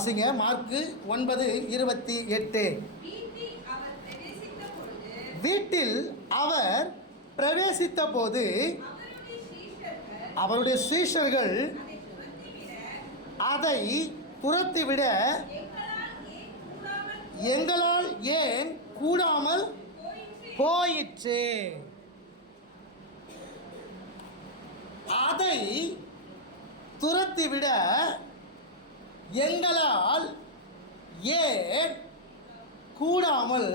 வாசிங்க. மார்க்கு 9:28. வீட்டில் அவர் பிரவேசித்த போது அவருடைய சீஷர்கள் அதை துரத்திவிட எங்களால் ஏன் கூடாமல் போயிற்று. அதை துரத்திவிட எங்களால் ஏன் கூடாமல்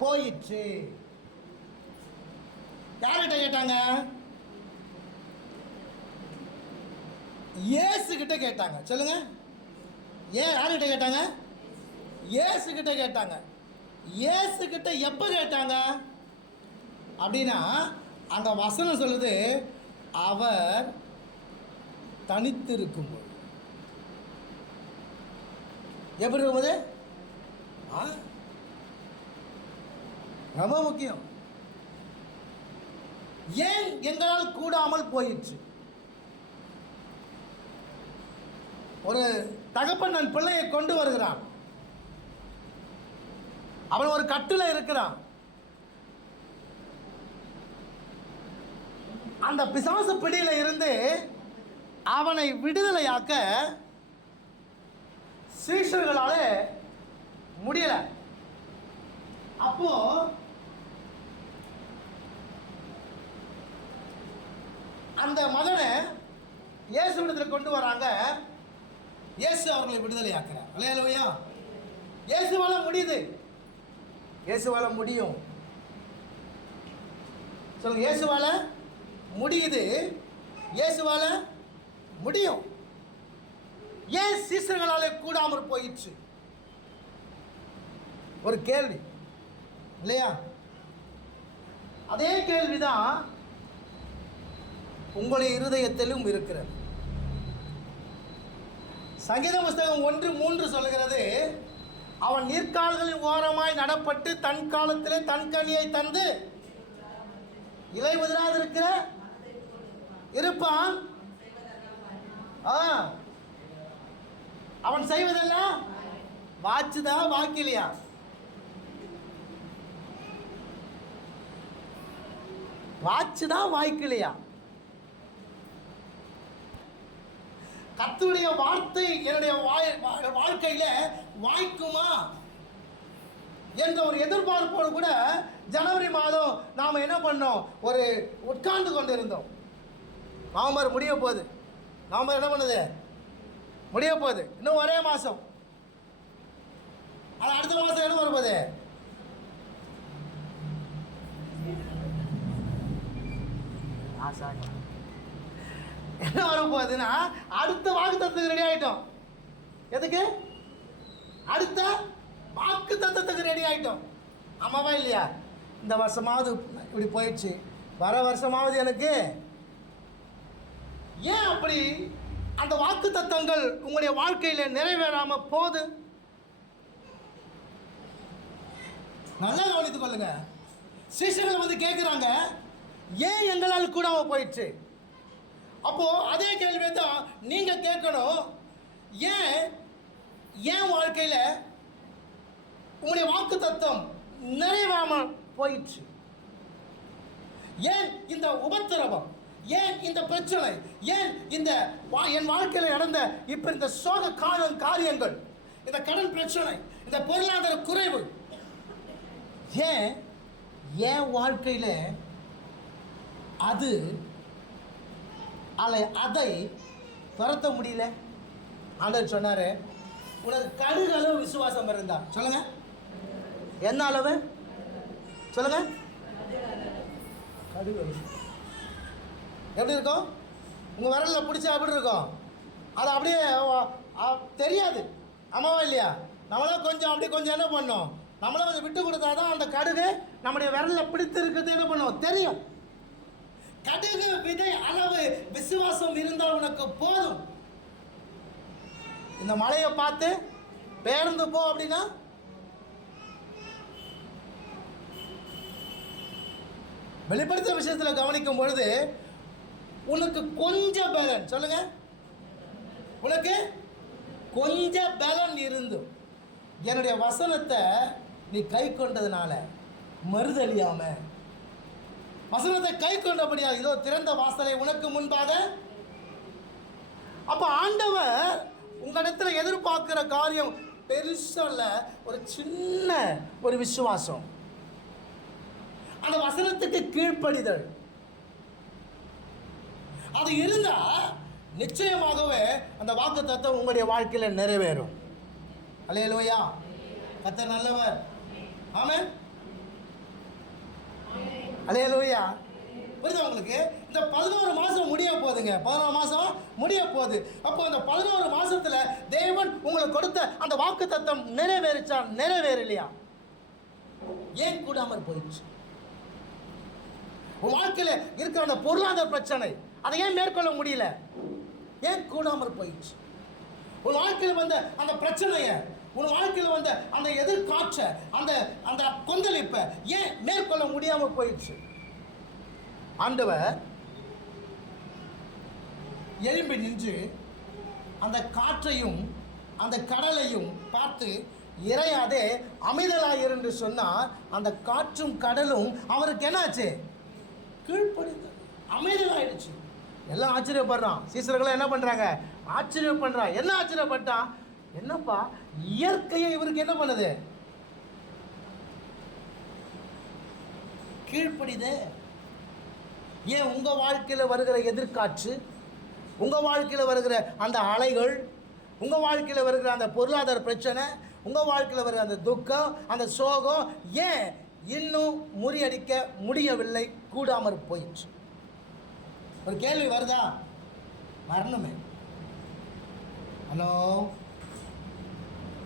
போயிற்று. யார்கிட்ட கேட்டாங்க? இயேசு கிட்ட கேட்டாங்க. சொல்லுங்க. ஏன் யார்கிட்ட கேட்டாங்க? இயேசு கிட்ட கேட்டாங்க. இயேசு கிட்ட எப்ப கேட்டாங்க அப்படின்னா, அந்த வசனம் சொல்லுது, அவர் தனித்திருக்கும்போது. எப்படி இருக்கும்போது? ரொம்ப முக்கியம். ஏன் எங்களால் கூடாமல் போயிற்று? ஒரு தகப்பன் தன் பிள்ளையை கொண்டு வருகிறான். அவன் ஒரு கட்டில இருக்கிறான். அந்த பிசாசு பிடியில இருந்து அவனை விடுதலையாக்க சீஷர்களால முடியல. அப்போ அந்த மகனை இயேசுவிடத்தில் கொண்டு வராங்க. இயேசு அவர்களை விடுதலையாக்குறார். அல்லேலூயா. இயேசுவால முடியுது. இயேசுவால முடியும். சொல்லுங்க. இயேசுவால முடியுது. இயேசுவால முடியும். ஏன் சீசர்களாலே கூடாமற் போயிற்று? ஒரு கேள்வி இல்லையா? அதே கேள்விதான் உங்களுடைய இருதயத்திலும் இருக்கிறது. சங்கீத புஸ்தகம் 1:3 சொல்கிறது, அவன் நீர்க்கால்களின் ஓரமாய் நடப்பட்டு தன் காலத்திலே தன் கனியை தந்து இலை உதிராதிருக்கிற இருப்பான். அவன் செய்வதெல்லாம் வாச்சுதா வாக்கிலையா? வாச்சுதான் வாய்க்கலையா? கர்த்தருடைய வார்த்தை என்னுடைய வாழ்க்கையில வாய்க்குமா என்ற ஒரு எதிர்பார்ப்போடு கூட ஜனவரி மாதம் நாம் என்ன பண்ணோம்? ஒரு உட்கார்ந்து கொண்டு இருந்தோம். நவம்பர் முடிய போகுது. நவம்பர் என்ன பண்ணுது? முடிய போகுது. இன்னும் ஒரே மாதம். அது அடுத்த மாதம் என்ன வரப்போகுது? என்ன வரப்போகுதுன்னா, அடுத்த வாக்கு தத்துவத்துக்கு ரெடி ஆகிட்டோம். எதுக்கு? அடுத்த வாக்கு தத்துவத்துக்கு ரெடி ஆகிட்டோம். ஆமாவா இல்லையா? இந்த வருஷமாவது இப்படி போயிடுச்சு, வர வருஷமாவது எனக்கு ஏன் அப்படி அந்த வாக்கு தத்தங்கள் உங்களுடைய வாழ்க்கையில நிறைவேறாம போகுது? நல்லா கவனித்துக் கொள்ளுங்க. சீஷர்கள் வந்து கேட்குறாங்க, ஏன் எங்களால் கூடாம போயிடுச்சு? அப்போ அதே கேள்வியை தான் நீங்க கேட்கணும். ஏன் வாழ்க்கையில உங்களுடைய வாக்கு தத்துவம் நிறைவேறாமல் போயிடுச்சு? ஏன் இந்த உபத்திரவம்? ஏன் இந்த பிரச்சனை? ஏன் இந்த என் வாழ்க்கையில் நடந்த இப்ப இந்த சோக காரியங்கள், இந்த கடன் பிரச்சனை, இந்த பொருளாதார குறைவு, ஏன் வாழ்க்கையில் அதை துரத்த முடியல? ஆண்டவர் சொன்னாரு, உனக்கு கடுகு அளவு விசுவாசம் இருந்தா. சொல்லுங்க. என்ன அளவு? சொல்லுங்க. கடுகு எப்படி இருக்கும்? உங்க விரல்ல பிடிச்சா எப்படி இருக்கும்? அது அப்படியே தெரியாது. ஆமாவா இல்லையா? நம்மளும் கொஞ்சம் அப்படி கொஞ்சம் என்ன பண்ணோம்? நம்மளும் கொஞ்சம் விட்டு கொடுத்தாதான் அந்த கடுகு நம்முடைய விரல்ல பிடித்து இருக்கிறது என்ன பண்ணுவோம்? தெரியும். கடுகு விதை அளவு விசுவாசம் இருந்தால் உனக்கு போதும். இந்த மலையை பார்த்து பேர்ந்து போ அப்படின்னா வெளிப்படுத்த விஷயத்தில் கவனிக்கும் பொழுது உனக்கு கொஞ்சம் பேலன். சொல்லுங்க. உனக்கு கொஞ்சம் பலன் இருந்தும் என்னுடைய வசனத்தை நீ கை கொண்டதுனால மறுதலியாம, வசனத்தை கை கொண்டபடியா இதோ திறந்த வாசலை உனக்கு முன்பாக. அப்ப ஆண்டவர் உங்களிடத்துல எதிர்பார்க்கிற காரியம் பெருசல்ல, ஒரு சின்ன ஒரு விசுவாசம், அந்த வசனத்துக்கு கீழ்ப்படிதல். அது இருந்தா நிச்சயமாகவே அந்த வாக்குத்தத்தம் உங்களுடைய வாழ்க்கையில நிறைவேறும். அல்லேலூயா, கர்த்தர் நல்லவர். ஆமென். அல்லேலூயா. புரியுதா உங்களுக்கு? இந்த 11 மாதம் முடிய போகுதுங்க. 11 மாதம் முடிய போகுது. அப்போ அந்த 11 மாதத்தில் தேவன் உங்களுக்கு கொடுத்த அந்த வாக்குத்தத்தம் நிறைவேறிச்சா, நிறைவேறலையா? ஏன் கூடாமல் போயிடுச்சு? உன் வாழ்க்கையில் இருக்கிற அந்த பொருளாதார பிரச்சனை, அதை ஏன் மேற்கொள்ள முடியல? ஏன் கூடாமல் போயிடுச்சு? உன் வாழ்க்கையில் வந்த அந்த பிரச்சனையை, உன் வாழ்க்கையில் வந்த அந்த எதிர்காட்ச, அந்த அந்த கொந்தளிப்பை ஏன் மேற்கொள்ள முடியாமல் போயிடுச்சு? ஆண்டவர் எழும்பி நின்று அந்த காற்றையும் அந்த கடலையும் பார்த்து, இறையாதே அமைதலாயிரு என்று சொன்னார். அந்த காற்றும் கடலும் அவருக்கு என்னாச்சு? கீழ்ப்படிந்து அமைதலாயிடுச்சு. எல்லாம் ஆச்சரியப்படுறான். சீசர்கள் என்ன பண்றாங்க? ஆச்சரியப்படுறான். என்ன ஆச்சரியப்பட்டான்? என்னப்பா இயற்கையை இவருக்கு என்ன பண்ணுது? கீழ்ப்படிதே. ஏன் உங்க வாழ்க்கையில் வருகிற எதிர்காற்று, உங்க வாழ்க்கையில் வருகிற அந்த அலைகள், உங்க வாழ்க்கையில் வருகிற அந்த பொருளாதார பிரச்சனை, உங்க வாழ்க்கையில் வருகிற அந்த துக்கம், அந்த சோகம் ஏன் இன்னும் முறியடிக்க முடியவில்லை? கூடாமற் போயிடுச்சு. ஒரு கேள்வி வருதா? வரணுமே. ஹலோ,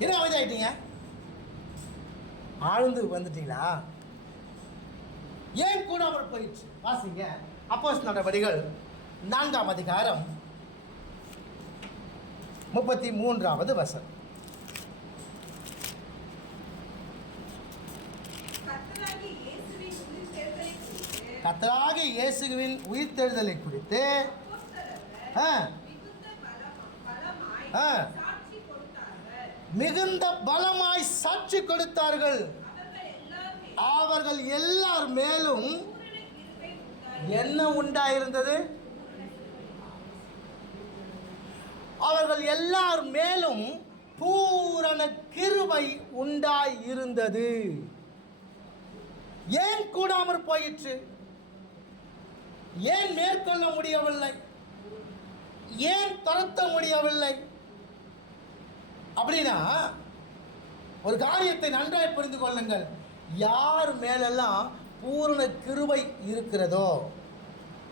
என்ன அமைதியாயிட்டீங்க? ஆழ்ந்து வந்துட்டீங்களா? ஏன் கூடாமல் போயிடுச்சு? வாசிங்க அப்போஸ்தலர் நடவடிக்கைகள் 4ஆம் அதிகாரம் 33வது வசனம். கர்த்தராகிய இயேசுவின் உயிர்த்தெழுதலை குறித்து மிகுந்த பலமாய் சாட்சி கொடுத்தார்கள். அவர்கள் எல்லார் மேலும் என்ன உண்டாயிருந்தது? அவர்கள் எல்லார் மேலும் பூரண கிருபை உண்டாயிருந்தது. ஏன் கூடாமற் போயிற்று? ஏன் மேற்கொள்ள முடியவில்லை? ஏன் துரத்த முடியவில்லை? அப்படின்னா ஒரு காரியத்தை நன்றாய் புரிந்து கொள்ளுங்கள். யார் மேலெல்லாம் பூரண கிருபை இருக்கிறதோ,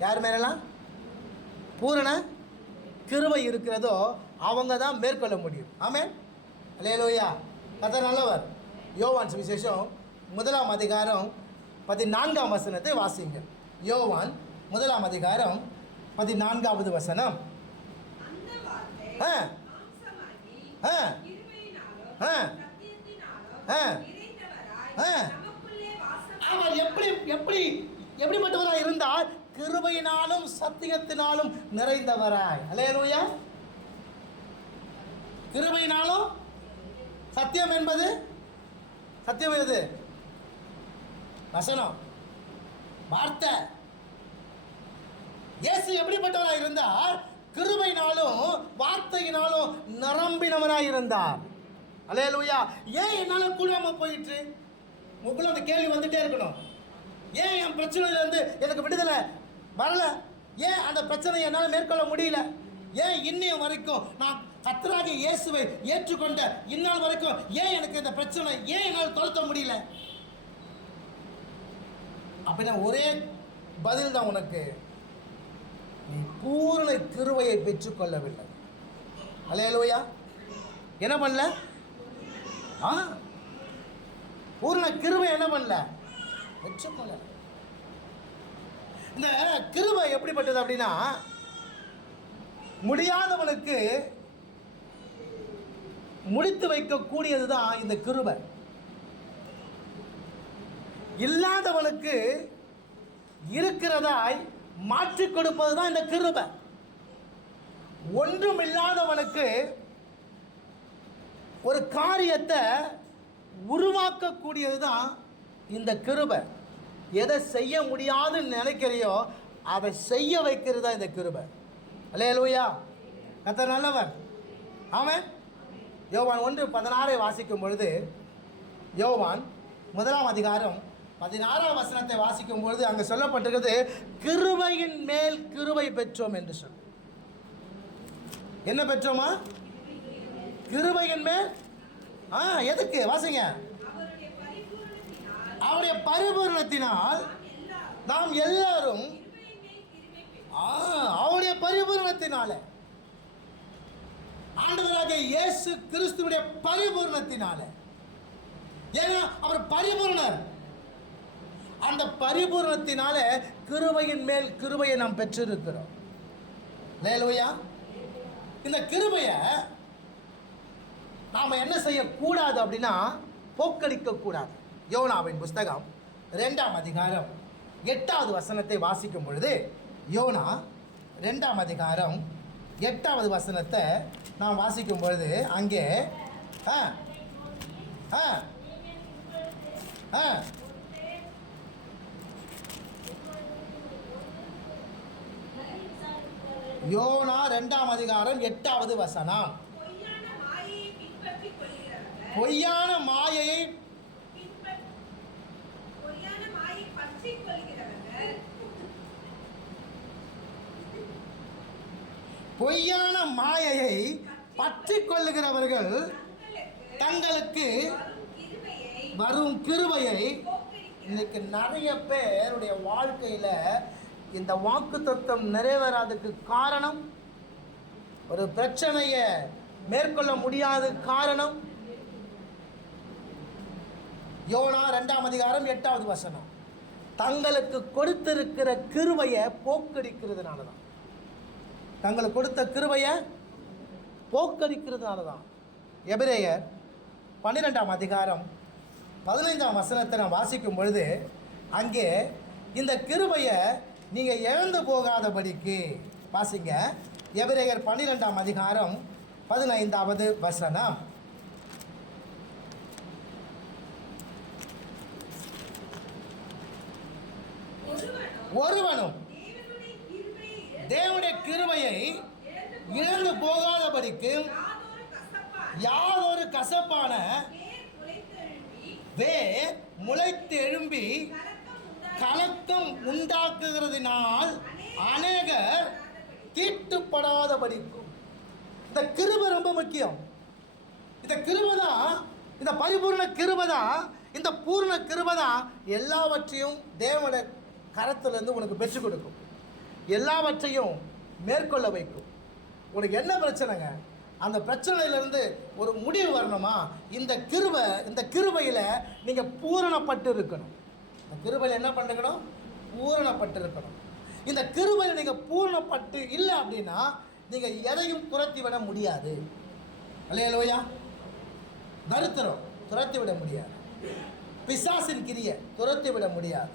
யார் மேலெல்லாம் பூரண கிருபை இருக்கிறதோ அவங்க தான் மேற்கொள்ள முடியும். ஆமென். அல்லேலூயா, கர்த்தர் நல்லவர். யோவான் சுவிசேஷம் 1ஆம் அதிகாரம் 14ஆம் வசனத்தை வாசிங்க. யோவான் 1ஆம் அதிகாரம் 14வது வசனம். அவர் எப்படிப்பட்டவராய் இருந்தார்? கிருபையினாலும் சத்தியத்தினாலும் நிறைந்தவராய். அல்லேலூயா. கிருபையினாலும் சத்தியம் என்பது, சத்தியம் எது? வசனம், வார்த்தை. இயேசு எப்படிப்பட்டவராய் இருந்தார்? கிருபையினாலும் வார்த்தையினாலும் நிரம்பினவராய் இருந்தார். அல்லேலூயா. ஏன் என்னால கூடாம போயிட்டு? உங்களுக்குள்ள அந்த கேள்வி வந்துட்டே இருக்கணும். ஏன் என் பிரச்சனையிலேருந்து எனக்கு விடுதலை வரல? ஏன் அந்த பிரச்சனையை என்னால் மேற்கொள்ள முடியல? ஏன் இன்னைய வரைக்கும் நான் கர்த்தராகிய இயேசுவை ஏற்றுக்கொண்ட இந்நாள் வரைக்கும் ஏன் எனக்கு இந்த பிரச்சனை, ஏன் என்னால் துரத்த முடியல? அப்படின்னா ஒரே பதில் தான் உனக்கு. நீ பூரண கிருபையை பெற்றுக்கொள்ளவில்லை. அல்லேலூயா. என்ன பண்ணல? பூரண கிருபை என்ன பண்ணல? பெற்றுக்கொள்ள. இந்த கிருபை எப்படிப்பட்டது அப்படின்னா, முடியாதவனுக்கு முடித்து வைக்கக்கூடியது தான் இந்த கிருபை. இல்லாதவனுக்கு இருக்கிறதாய் மாற்றி கொடுப்பது தான் இந்த கிருபை. ஒன்றுமில்லாதவனுக்கு ஒரு காரியத்தை உருவாக்கக்கூடியது தான் இந்த கிருபை. எதை செய்ய முடியாதுன்னு நினைக்கிறையோ அதை செய்ய வைக்கிறது தான் இந்த கிருபை. அல்லேலூயா. கர்த்தர் நல்லவர். ஆமென். யோவான் 1:16 வாசிக்கும் பொழுது, யோவான் 1 அதிகாரம் 16 வசனத்தை வாசிக்கும் பொழுது அங்கே சொல்லப்பட்டிருக்கிறது, கிருபையின் மேல் கிருபை பெற்றோம் என்று சொல்லி. என்ன பெற்றோமா? கிருபையின் மேல். எதுக்கு வாசிங்க? அவருடைய பரிபூரணத்தினால் நாம் எல்லாரும், அவருடைய பரிபூரணத்தினால, ஆண்டவராகிய இயேசு கிறிஸ்துவுடைய பரிபூரணத்தினால. ஏன்னா அவர் பரிபூரணர். அந்த பரிபூரணத்தினால கிருபையின் மேல் கிருபையை நாம் பெற்றிருக்கிறோம். அல்லேலூயா. இந்த கிருபையை நாம் என்ன செய்யக்கூடாது அப்படின்னா, போக்கடிக்க கூடாது. யோனாவின் புஸ்தகம் 2 அதிகாரம் 8 வசனத்தை வாசிக்கும் பொழுது, யோனா 2 அதிகாரம் 8 வசனத்தை நாம் வாசிக்கும் பொழுது அங்கே யோனா 2 அதிகாரம் 8 வசனம், பொய்யான மாயையை பொய்யான மாயையை பற்றி கொள்ளுகிறவர்கள் தங்களுக்கு வரும் கிருபையை. இன்னைக்கு நிறைய பேருடைய வாழ்க்கையில் இந்த வாக்குத்தத்தம் நிறைவேறாததுக்கு காரணம், ஒரு பிரச்சனையை மேற்கொள்ள முடியாத காரணம், யோனா 2 அதிகாரம் 8 வசனம், தங்களுக்கு கொடுத்திருக்கிற கிருபையை போக்கடிக்கிறதுனால தான். தங்களுக்கு கொடுத்த கிருபையை போக்கடிக்கிறதுனால தான். எபிரேயர் 12 அதிகாரம் 15 வசனத்தை நான் வாசிக்கும் பொழுது அங்கே இந்த கிருபையை நீங்கள் இழந்து போகாதபடிக்கு வாசிங்க. எபிரேயர் 12 அதிகாரம் 15 வசனம், ஒருவனும் தேவனுடைய கிருபையை இழந்து போகாதபடிக்கு யாதொரு கசப்பான வேர் முளைத்து எழும்பி கலக்கம் உண்டாக்குகிறதினால் அநேகர் தீட்டுப்படாதபடிக்கும். இந்த கிருபை ரொம்ப முக்கியம். இந்த கிருபை தான், இந்த பரிபூர்ண கிருபை தான், இந்த பூர்ண கிருபை தான் எல்லாவற்றையும் தேவனுடைய கரத்திலிருந்து உனக்கு பெற்றுக் கொடுக்கும், எல்லாவற்றையும் மேற்கொள்ள வைக்கும். உனக்கு என்ன பிரச்சனைங்க? அந்த பிரச்சனையிலிருந்து ஒரு முடிவு வரணுமா? இந்த கிருபையில் நீங்கள் பூரணப்பட்டு இருக்கணும். இந்த கிருபையில் என்ன பண்ணிக்கணும்? பூரணப்பட்டு இருக்கணும். இந்த கிருபையில் நீங்கள் பூரணப்பட்டு இல்லை அப்படின்னா நீங்கள் எதையும் துரத்தி விட முடியாது. அல்லேலூயா. தரித்திரம் துரத்தி விட முடியாது, பிசாசின் கிரியை துரத்தி விட முடியாது,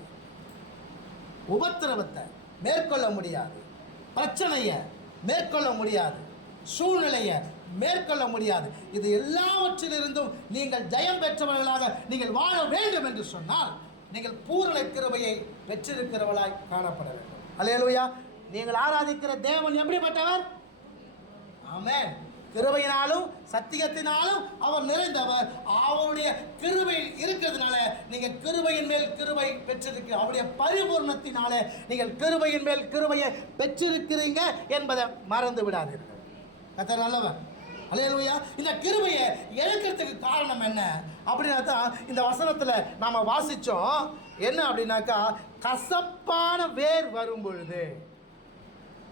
உபத்திரவத்தை மேற்கொள்ள முடியாது, பிரச்சனையை மேற்கொள்ள முடியாது, சூழ்நிலையை மேற்கொள்ள முடியாது. இது எல்லாவற்றிலிருந்தும் நீங்கள் ஜெயம் பெற்றவர்களாக நீங்கள் வாழ வேண்டும் என்று சொன்னால் நீங்கள் பூரண கிருபையை பெற்றிருக்கிறவர்களாய் காணப்பட வேண்டும். அல்லேலூயா. நீங்கள் ஆராதிக்கிற தேவன் எப்படிப்பட்டவர்? ஆமென். கிருபையினாலும் சத்தியத்தினாலும் அவர் நிறைந்தவர். அவருடைய கிருபை இருக்கிறதுனால நீங்கள் கிருபையின் மேல் கிருபை பெற்றிருக்க, அவருடைய பரிபூர்ணத்தினால நீங்கள் கிருபையின் மேல் கிருபையை பெற்றிருக்கிறீங்க என்பதை மறந்து விடாதீர்கள். கர்த்தர் நல்லவர். அல்லேலூயா. இந்த கிருபையை இழக்கிறதுக்கு காரணம் என்ன அப்படின்னா தான் இந்த வசனத்தில் நாம் வாசித்தோம். என்ன அப்படின்னாக்கா, கசப்பான வேர் வரும் பொழுது.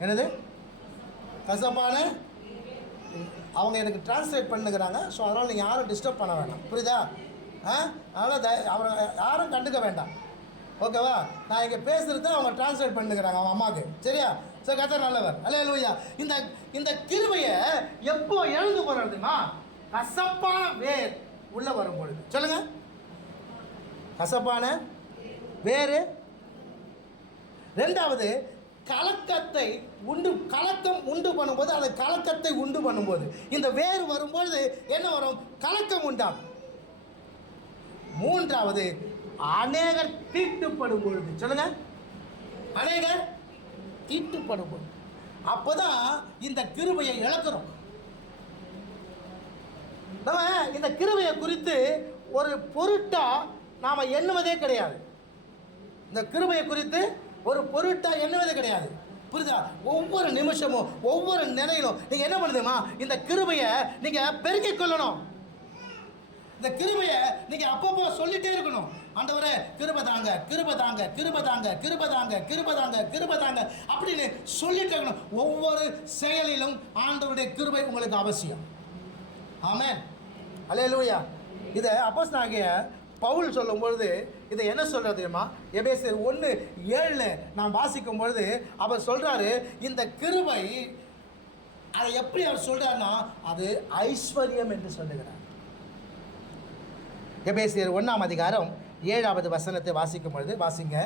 என்னது கசப்பான? அவங்க எனக்கு டிரான்ஸ்லேட் பண்ணுகிறாங்க. ஸோ அதனால் நீங்கள் யாரும் டிஸ்டர்ப் பண்ண வேண்டாம். புரியுதா? அதனால் அவரை யாரும் கண்டுக்க வேண்டாம். ஓகேவா? நான் இங்கே பேசுகிறது அவங்க டிரான்ஸ்லேட் பண்ணுகிறாங்க அவங்க அம்மாவுக்கு. சரியா? ஸோ கர்த்தர் நல்லவர். அல்லேலூயா. இந்த கிருபையை எப்போ இழந்து போகிறதுமா? கசப்பான வேர் உள்ளே வரும் பொழுது. சொல்லுங்கள். கசப்பான வேறு. ரெண்டாவது கலக்கம் உண்டு பண்ணும்போது, அந்த கலக்கத்தை உண்டு பண்ணும்போது, இந்த வேர் வரும்போது என்ன வரும்? கலக்கம் உண்டாகும். மூன்றாவது, அநேகர் தீட்டுப்படும் பொழுது. சொல்லுங்க, அநேகர் தீட்டுப்படும் பொழுது. அப்போதான் இந்த கிருபையை இழக்கிறோம். நம்ம இந்த கிருபையை குறித்து ஒரு பொருட்டா நாம எண்ணுவதே கிடையாது. இந்த கிருபையை குறித்து ஒரு பொருட்டா எண்ணுவதே கிடையாது. புரியுதா? ஒவ்வொரு நிமிஷமும் ஒவ்வொரு நிலையிலும் நீங்க என்ன பண்ணுதுமா, இந்த கிருபையை நீங்க பெருக்கிக் கொள்ளணும். இந்த கிருபையை நீங்க அப்பப்போ சொல்லிட்டே இருக்கணும். ஆண்டவரே கிருபை தாங்க, கிருபை தாங்க, கிருபை தாங்க, கிருபை தாங்க, கிருபை தாங்க, கிருபை தாங்க அப்படின்னு சொல்லிட்டே இருக்கணும். ஒவ்வொரு செயலிலும் ஆண்டவருடைய கிருபை உங்களுக்கு அவசியம். ஆமென், அல்லேலூயா. இதை அப்போஸ்தலனாகிய பவுல் சொல்லும் பொழுது இதை என்ன சொல்றது தெரியுமா? எபேசியர் 1:7 நாம் வாசிக்கும் பொழுது அவர் சொல்றாரு, இந்த கிருபை அதை எப்படி அவர் சொல்றாருன்னா, அது ஐஸ்வர்யம் என்று சொல்லுகிறார். எபேசியர் 1:7 வாசிக்கும் பொழுது வாசிங்க.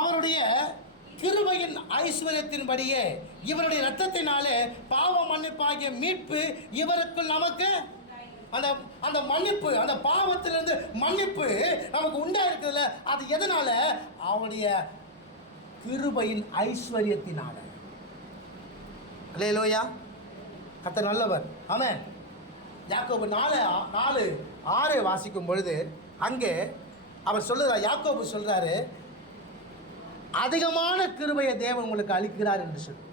அவருடைய கிருபையின் ஐஸ்வர்யத்தின்படியே இவருடைய இரத்தத்தினாலே பாவ மன்னிப்பாகிய மீட்பு இவருக்குள் நமக்கு அந்த அந்த மன்னிப்பு, அந்த பாவத்திலிருந்து மன்னிப்பு நமக்கு உண்டா இருக்குதுல்ல, அது எதனால? அவருடைய கிருபையின் ஐஸ்வர்யத்தினால. அல்லேலூயா, கர்த்தர் நல்லவர். ஆமென். யாக்கோபு 4:6 வாசிக்கும் பொழுது அங்கே அவர் சொல்லுறார், யாக்கோபு சொல்றாரு, அதிகமான கிருபையை தேவன் உங்களுக்கு அளிக்கிறார் என்று சொல்லி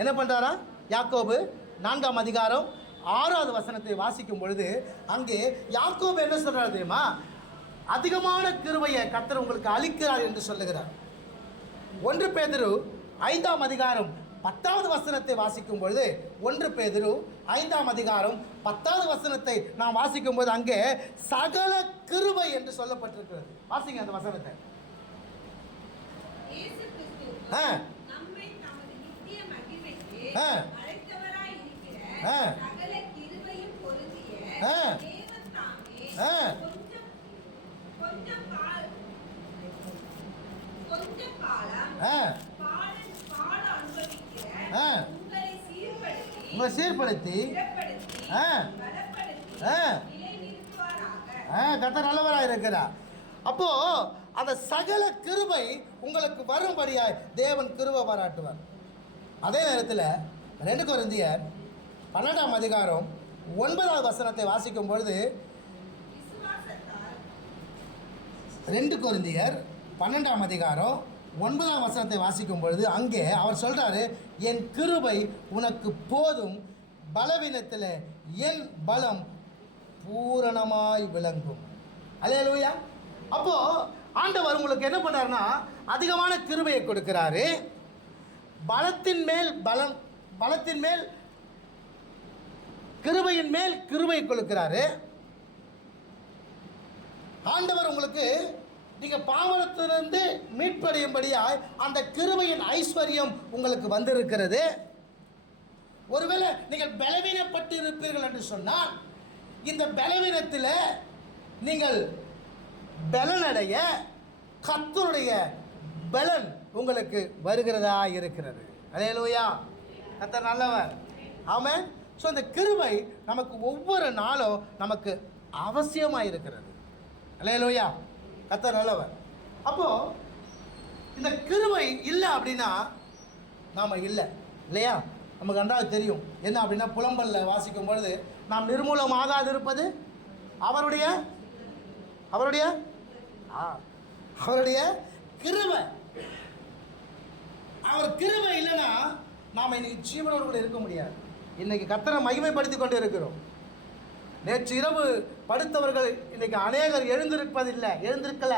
என்ன பண்றாரா? யாக்கோபு 4:6 வாசிக்கும் பொழுது அங்கே யாக்கோபு என்ன சொல்றாரு தெரியுமா? அதிகமான கிருபையை கர்த்தர் உங்களுக்கு அளிக்கிறார் என்று சொல்லுகிறார். 1 பேதுரு 5:10 வாசிக்கும் பொழுது 1 பேதுரு 5:10 நாம் வாசிக்கும் போது அங்கே சகல கிருபை என்று சொல்லப்பட்டிருக்கிறது. வாசிங்க அந்த வசனத்தை. நம்மை தமது நித்திய மகிமைக்கு அழைத்தவராய் இருக்கிற சகல கிருபையும் பொருந்திய தேவன் தாமே கொஞ்ச காலம் பாட அனுபவிக்கிற உங்களை சீர்படுத்தி பலப்படுத்தி நிலைநிறுத்துவாராக. கர்த்தர் நல்லவராய் இருக்கிறார். அப்போ அந்த சகல கிருபை உங்களுக்கு வரும்படியாய் தேவன் கிருபை பாராட்டுவார். அதே நேரத்தில் 2 கொரிந்தியர் 12:9 வாசிக்கும் பொழுது 2 கொரிந்தியர் 12:9 வாசிக்கும் பொழுது அங்கே அவர் சொல்றாரு, என் கிருபை உனக்கு போதும், பலவீனத்தில் என் பலம் பூரணமாய் விளங்கும். அல்லேலூயா. அப்போ ஆண்டவர் உங்களுக்கு என்ன பண்றாருன்னா, அதிகமான கிருபையை கொடுக்கிறாரு. பலத்தின் மேல் கிருபையின் மேல் கிருபை கொடுக்கிறாரு. ஆண்டவர் உங்களுக்கு நீங்க பாவத்திலிருந்து மீட்படையும்படியாய் அந்த கிருபையின் ஐஸ்வர்யம் உங்களுக்கு வந்திருக்கிறது. ஒருவேளை நீங்கள் பலவீனப்பட்டு இருப்பீர்கள் என்று சொன்னால், இந்த பலவீனத்தில் நீங்கள் பலனடைய கர்த்தருடைய பலன் உங்களுக்கு வருகிறதா இருக்கிறது. அல்லேலூயா, கர்த்தர் நல்லவர். ஆமென். ஸோ இந்த கிருபை நமக்கு ஒவ்வொரு நாளும் நமக்கு அவசியமாக இருக்கிறது. அல்லேலூயா, கர்த்தர் நல்லவர். அப்போது இந்த கிருபை இல்லை அப்படின்னா நாம் இல்லை இல்லையா? நமக்கு நன்றாக தெரியும் என்ன அப்படின்னா, புலம்பலில் வாசிக்கும் பொழுது நாம் நிர்மூலமாகாது இருப்பது அவருடைய கிருபை. அவர் கிருபை இல்லைன்னா நாம் இன்னைக்கு ஜீவனோடு கூட இருக்க முடியாது. இன்னைக்கு கர்த்தரை மகிமைப்படுத்தி கொண்டு இருக்கிறோம். நேற்று இரவு படுத்தவர்கள் இன்னைக்கு அநேகர் எழுந்திருக்கல.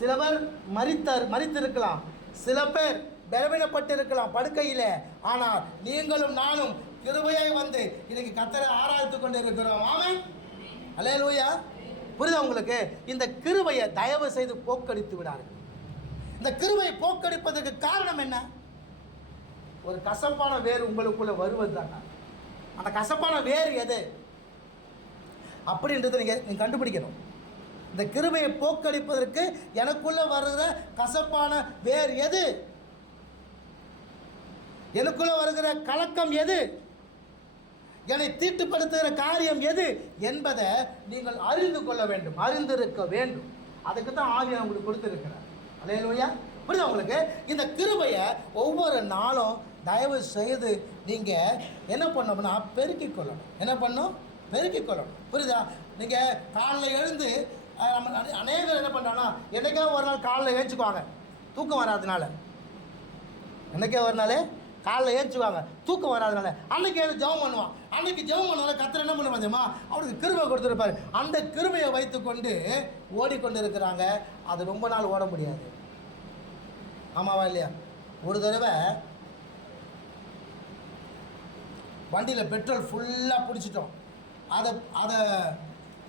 சில பேர் மரித்திருக்கலாம், சில பேர் பலவீனப்பட்டு இருக்கலாம் படுக்கையில். ஆனால் நீங்களும் நானும் கிருபையை வந்து இன்னைக்கு கர்த்தரை ஆராய்த்து கொண்டு இருக்கிறோம். ஆமென், அல்லேலூயா. புரியுதா உங்களுக்கு? இந்த கிருபையை தயவு செய்து போக்கடித்து விடார்கள். இந்த கிருபையை போக்கடிப்பதற்கு காரணம் என்ன? ஒரு கசப்பான வேர் உங்களுக்குள்ள வருவது தாங்க. அந்த கசப்பான வேர் எது அப்படின்றத நீங்க கண்டுபிடிக்கணும். இந்த கிருபையை போக்கடிப்பதற்கு எனக்குள்ள வருகிற கசப்பான வேர் எது? எனக்குள்ள வருகிற கலக்கம் எது? என்னை தீட்டுப்படுத்துகிற காரியம் எது என்பதை நீங்கள் அறிந்து கொள்ள வேண்டும், அறிந்திருக்க வேண்டும். அதுக்கு தான் ஆவியை உங்களுக்கு கொடுத்துருக்கிறார். அல்லேலூயா. புரியுதா உங்களுக்கு? இந்த கிருபையை ஒவ்வொரு நாளும் தயவு செய்து நீங்கள் என்ன பண்ணணும்னா பெருக்கிக் கொள்ளணும். என்ன பண்ணணும்? பெருக்கிக் கொள்ளணும். புரியுதா? நீங்கள் காலையில் எழுந்து நம்ம அநேகர் என்ன பண்ணுறாங்கன்னா, என்றைக்கோ ஒரு நாள் காலையில் ஏஞ்சுக்குவாங்க தூக்கம் வராதனால. என்றைக்கோ ஒரு நாள் காலையில் ஏஞ்சுக்குவாங்க தூக்கம் வராதனால. அன்னைக்கு எழுந்து ஜெபம் பண்ணுவான். அன்னைக்கு ஜெபம் பண்ணால கர்த்தர் என்ன பண்ண தெரியுமா? அவருக்கு கிருபை கொடுத்துருப்பாரு. அந்த கிருபையை வைத்துக்கொண்டு ஓடிக்கொண்டு இருக்கிறாங்க. அது ரொம்ப நாள் ஓட முடியாது. ஆமாவா இல்லையா? ஒரு தடவை வண்டியில் பெட்ரோல் ஃபுல்லாக பிடிச்சிட்டோம். அதை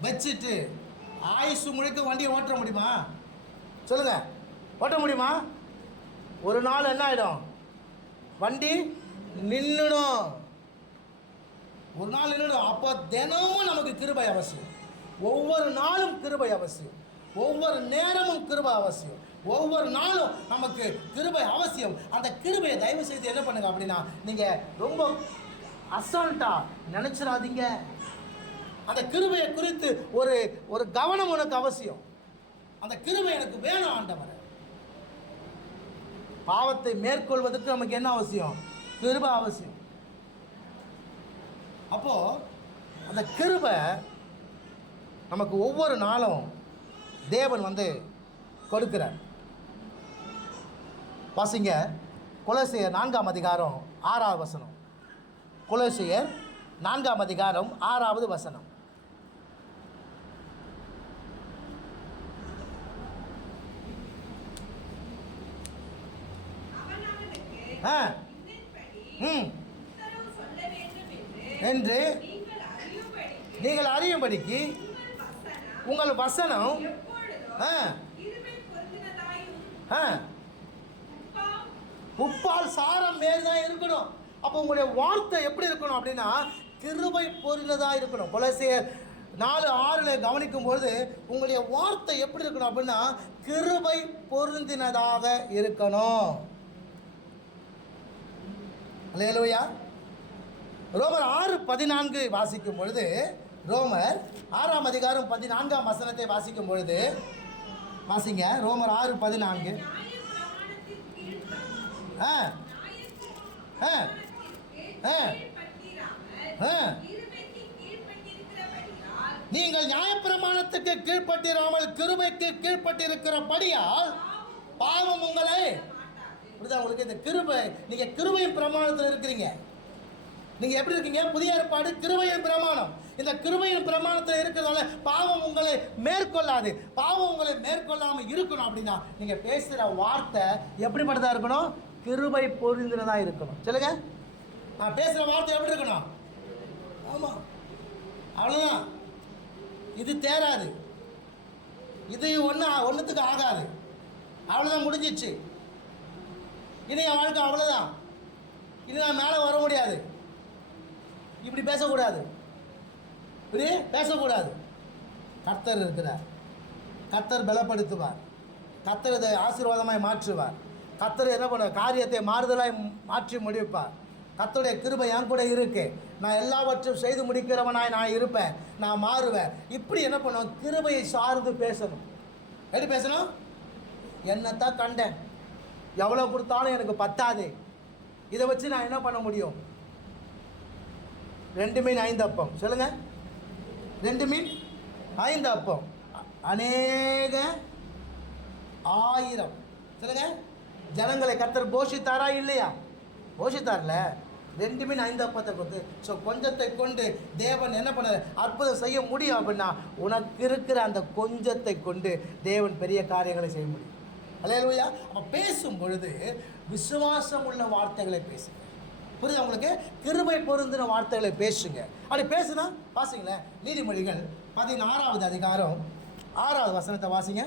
வச்சுட்டு ஆயுசு முழுக்க வண்டியை ஓட்ட முடியுமா? சொல்லுங்கள், ஓட்ட முடியுமா? ஒரு நாள் என்ன ஆகிடும்? வண்டி நின்றுடும். ஒரு நாள் நின்றுடும். அப்போ தினமும் நமக்கு கிருபை அவசியம். ஒவ்வொரு நாளும் கிருபை அவசியம். ஒவ்வொரு நேரமும் கிருபை அவசியம். ஒவ்வொரு நாளும் நமக்கு கிருபை அவசியம். அந்த கிருபையை தயவு செய்து என்ன பண்ணுங்க அப்படின்னா, நீங்கள் ரொம்ப அசால்ட்டா நினைச்சிடாதீங்க. அந்த கிருபையை குறித்து ஒரு கவனம் உனக்கு அவசியம். அந்த கிருபை எனக்கு வேணும் ஆண்டவர். பாவத்தை மேற்கொள்வதற்கு நமக்கு என்ன அவசியம்? கிருபை அவசியம். அப்போ அந்த கிருபை நமக்கு ஒவ்வொரு நாளும் தேவன் கொடுக்கிறார். வாசிங்க கொலோசியர் 4ஆம் அதிகாரம் 6வது வசனம். கொலோசியர் 4ஆம் அதிகாரம் 6வது வசனம். என்று நீங்கள் அறியும்படிக்கு உங்கள் வசனம் உப்பால் சாரம் மேல்தான் இருக்கணும். அப்போ உங்களுடைய வார்த்தை எப்படி இருக்கணும் அப்படின்னா கிருபை பொருந்ததாக இருக்கணும். கொலோசியர் 4:6 கவனிக்கும்பொழுது உங்களுடைய வார்த்தை எப்படி இருக்கணும் அப்படின்னா கிருபை பொருந்தினதாக இருக்கணும். அல்லேலூயா. ரோமர் 6:14 வாசிக்கும் பொழுது, ரோமர் 6ஆம் அதிகாரம் 14ஆம் வசனத்தை வாசிக்கும் பொழுது வாசிங்க. ரோமர் 6:14. நீங்கள் நியாயப்பிரமாணத்துக்கு கீழ்ப்பட்டிராமல் கிருபைக்கு கீழ்ப்பட்டிருக்கிறபடியால் பாவம் உங்களை. புரியுதா உங்களுக்கு? இந்த கிருபை, நீங்கள் கிருபையின் பிரமாணத்தில் இருக்கிறீங்க. நீங்கள் எப்படி இருக்கீங்க? புதிய ஏற்பாடு கிருபையின் பிரமாணம். இந்த கிருபையின் பிரமாணத்தில் இருக்கிறதால பாவம் உங்களை மேற்கொள்ளாது. பாவம் உங்களை மேற்கொள்ளாமல் இருக்கணும் அப்படின்னா நீங்கள் பேசுகிற வார்த்தை எப்படிப்பட்டதாக இருக்கணும்? கிருபை பொருந்தினதாக இருக்கணும். சொல்லுங்க, நான் பேசுகிற வார்த்தை எப்படி இருக்கணும்? ஆமாம், அவ்வளோதான். இது தேராது, இது ஒன்றுத்துக்கு ஆகாது. அவ்வளோதான், முடிஞ்சிச்சு. இனி என் வாழ்க்கை அவ்வளோதான். இனி நான் மேலே வர முடியாது. இப்படி பேசக்கூடாது, இப்படி பேசக்கூடாது. கர்த்தர் இருக்கிறார். கர்த்தர் பலப்படுத்துவார். கர்த்தர் இதை ஆசீர்வாதமாய் மாற்றுவார். கர்த்தர் என்ன பண்ண காரியத்தை மாறுதலாய் மாற்றி முடிப்பார். கர்த்தருடைய கிருபை என் கூட இருக்கு. நான் எல்லாவற்றையும் செய்து முடிக்கிறவனாய் நான் இருப்பேன். நான் மாறுவேன். இப்படி என்ன பண்ணுவோம்? கிருபையை சார்ந்து பேசணும். எப்படி பேசணும்? என்னத்தான் கண்டேன், எவ்வளோ கொடுத்தாலும் எனக்கு பத்தாது, இதை வச்சு நான் என்ன பண்ண முடியும்? 2 மீன் 5 அப்பம். சொல்லுங்க, 2 மீன் 5 அப்பம், அநேக 1000. சொல்லுங்க, ஜனங்களை கர்த்தர் போஷித்தாரா இல்லையா? போஷித்தார்ல. 2 மீன் 5 அப்பத்தை கொடுத்து. ஸோ கொஞ்சத்தை கொண்டு தேவன் என்ன பண்ண அற்புதம் செய்ய முடியும் அப்படின்னா உனக்கு இருக்கிற அந்த கொஞ்சத்தை கொண்டு தேவன் பெரிய காரியங்களை செய்ய முடியும். அல்லேலூயா. அப்போ பேசும் பொழுது விசுவாசம் உள்ள வார்த்தைகளை பேசுங்க. புரியுது உங்களுக்கு? கிருபை பொருந்தின வார்த்தைகளை பேசுங்க. அப்படி பேசுனா வாசிங்களேன். நீதிமொழிகள் 16வது அதிகாரம் 6வது வசனத்தை வாசிங்க.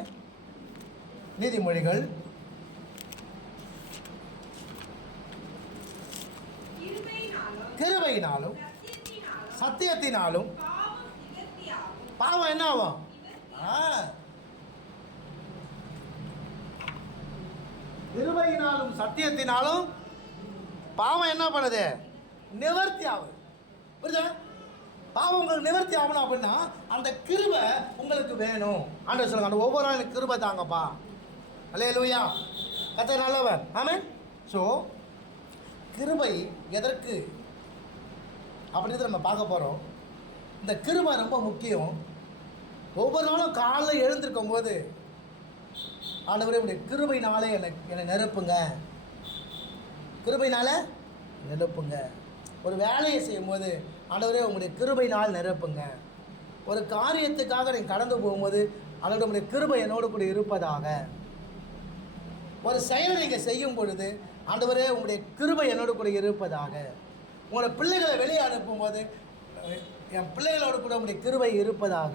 நீதிமொழிகள் கிருபையினாலும் சத்தியத்தினாலும் பாவம் என்ன ஆகும்? கிருபையினாலும் சத்தியத்தினாலும் பாவம் என்ன பண்ணுது? நிவர்த்தி ஆகுது. புரியுதா? பாவம் உங்களுக்கு நிவர்த்தி ஆகணும் அப்படின்னா அந்த கிருபை உங்களுக்கு வேணும். ஆண்டவர் சொல்லுங்க, அந்த ஒவ்வொரு நாளும் எனக்கு கிருபை தாங்கப்பா. அல்லேலூயா. கர்த்தர் நல்லவர். ஆமென். ஸோ கிருபை எதற்கு அப்படின்றத நம்ம பார்க்க போகிறோம். இந்த கிருபை ரொம்ப முக்கியம். ஒவ்வொரு நாளும் காலையில் எழுந்திருக்கும் போது ஆண்டவரே உடைய கிருபைனாலே என்னை நிரப்புங்க, கிருபைனால நிரப்புங்க. ஒரு வேலையை செய்யும்போது ஆண்டவரே உங்களுடைய கிருபைனால் நிரப்புங்க. ஒரு காரியத்துக்காக நீங்கள் கடந்து போகும்போது ஆண்டவரே உங்களுடைய கிருபை என்னோடு கூட இருப்பதாக. ஒரு செயலை நீங்கள் செய்யும் பொழுது ஆண்டவரே உங்களுடைய கிருபை என்னோடு கூட இருப்பதாக. உங்களோட பிள்ளைகளை வெளியே அனுப்பும்போது என் பிள்ளைகளோடு கூட உங்களுடைய கிருபை இருப்பதாக.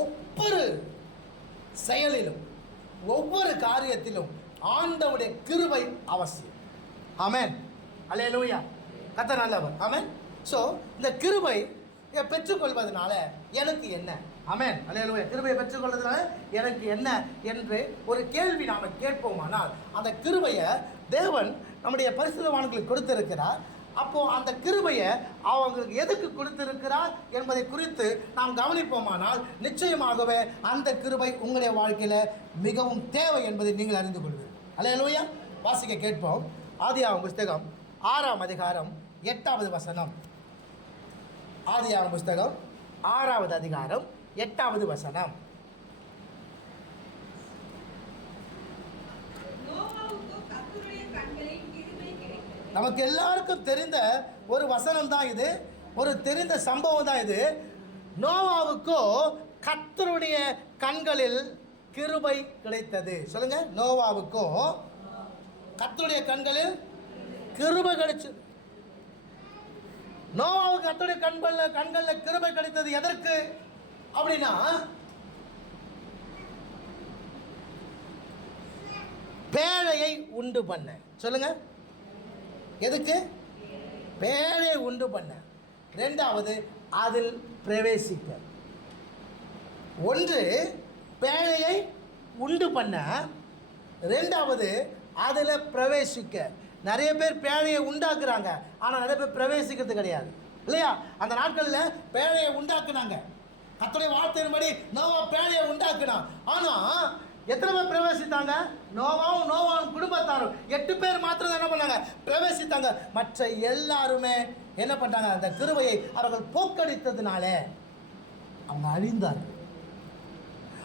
ஒவ்வொரு செயலிலும் ஒவ்வொரு காரியத்திலும் ஆண்டவருடைய கிருபை அவசியம். ஆமென். அல்லேலூயா. கர்த்தர் நல்லவர். ஆமென். ஸோ இந்த கிருபை பெற்றுக்கொள்வதனால எனக்கு என்ன? ஆமென். அல்லேலூயா. கிருபையை பெற்றுக்கொள்வதனால எனக்கு என்ன என்று ஒரு கேள்வி நாம் கேட்போமானால் அந்த கிருபையை தேவன் நம்முடைய பரிசுத்தவான்களுக்கு கொடுத்திருக்கிறார். அப்போது அந்த கிருபையை அவங்களுக்கு எதுக்கு கொடுத்திருக்கிறார் என்பதை குறித்து நாம் கவனிப்போமானால் நிச்சயமாகவே அந்த கிருபை உங்களுடைய வாழ்க்கையில் மிகவும் தேவை என்பதை நீங்கள் அறிந்து கொள்வீர்கள். அல்லேலூயா. வாசிக்க கேட்போம். ஆதியாகமம் புஸ்தகம் 6ஆம் அதிகாரம் 8வது வசனம். ஆதியாகமம் புஸ்தகம் 6வது அதிகாரம் 8வது வசனம். நமக்கு எல்லாருக்கும் தெரிந்த ஒரு வசனம் தான் இது, ஒரு தெரிந்த சம்பவம் தான் இது. நோவாவுக்கோ கர்த்தருடைய கண்களில் கிருபை கிடைத்தது. சொல்லுங்க, நோவாவுக்கோ கர்த்தருடைய கண்களில் கிருபை கிடைச்சது. நோவாவுக்கு கர்த்தருடைய கண்களில் கிருபை கிடைத்தது எதற்கு அப்படின்னா பேழையை உண்டு பண்ண. சொல்லுங்க, எதுக்கு? பேழையை உண்டு பண்ண. ரெண்டாவது அதில் பிரவேசிக்க. ஒன்று பேழையை உண்டு பண்ண, ரெண்டாவது அதில் பிரவேசிக்க. நிறைய பேர் பேழையை உண்டாக்குறாங்க, ஆனால் நிறைய பேர் பிரவேசிக்கிறது கிடையாது இல்லையா? அந்த நாட்களில் பேழையை உண்டாக்குனாங்க. கர்த்தருடைய வார்த்தையின்படி நோவா பேழையை உண்டாக்குனான். ஆனால் எத்தனை பேர் பிரவேசித்தாங்க? நோவாவும் குடும்பத்தாரும் 8 பேர் மாத்திரம் என்ன பண்ணாங்க? பிரவேசித்தாங்க. மற்ற எல்லாருமே என்ன பண்ணாங்க? அந்த கிருபையை அவர்கள் போக்கடித்ததுனால அவங்க அழிந்தார்கள்.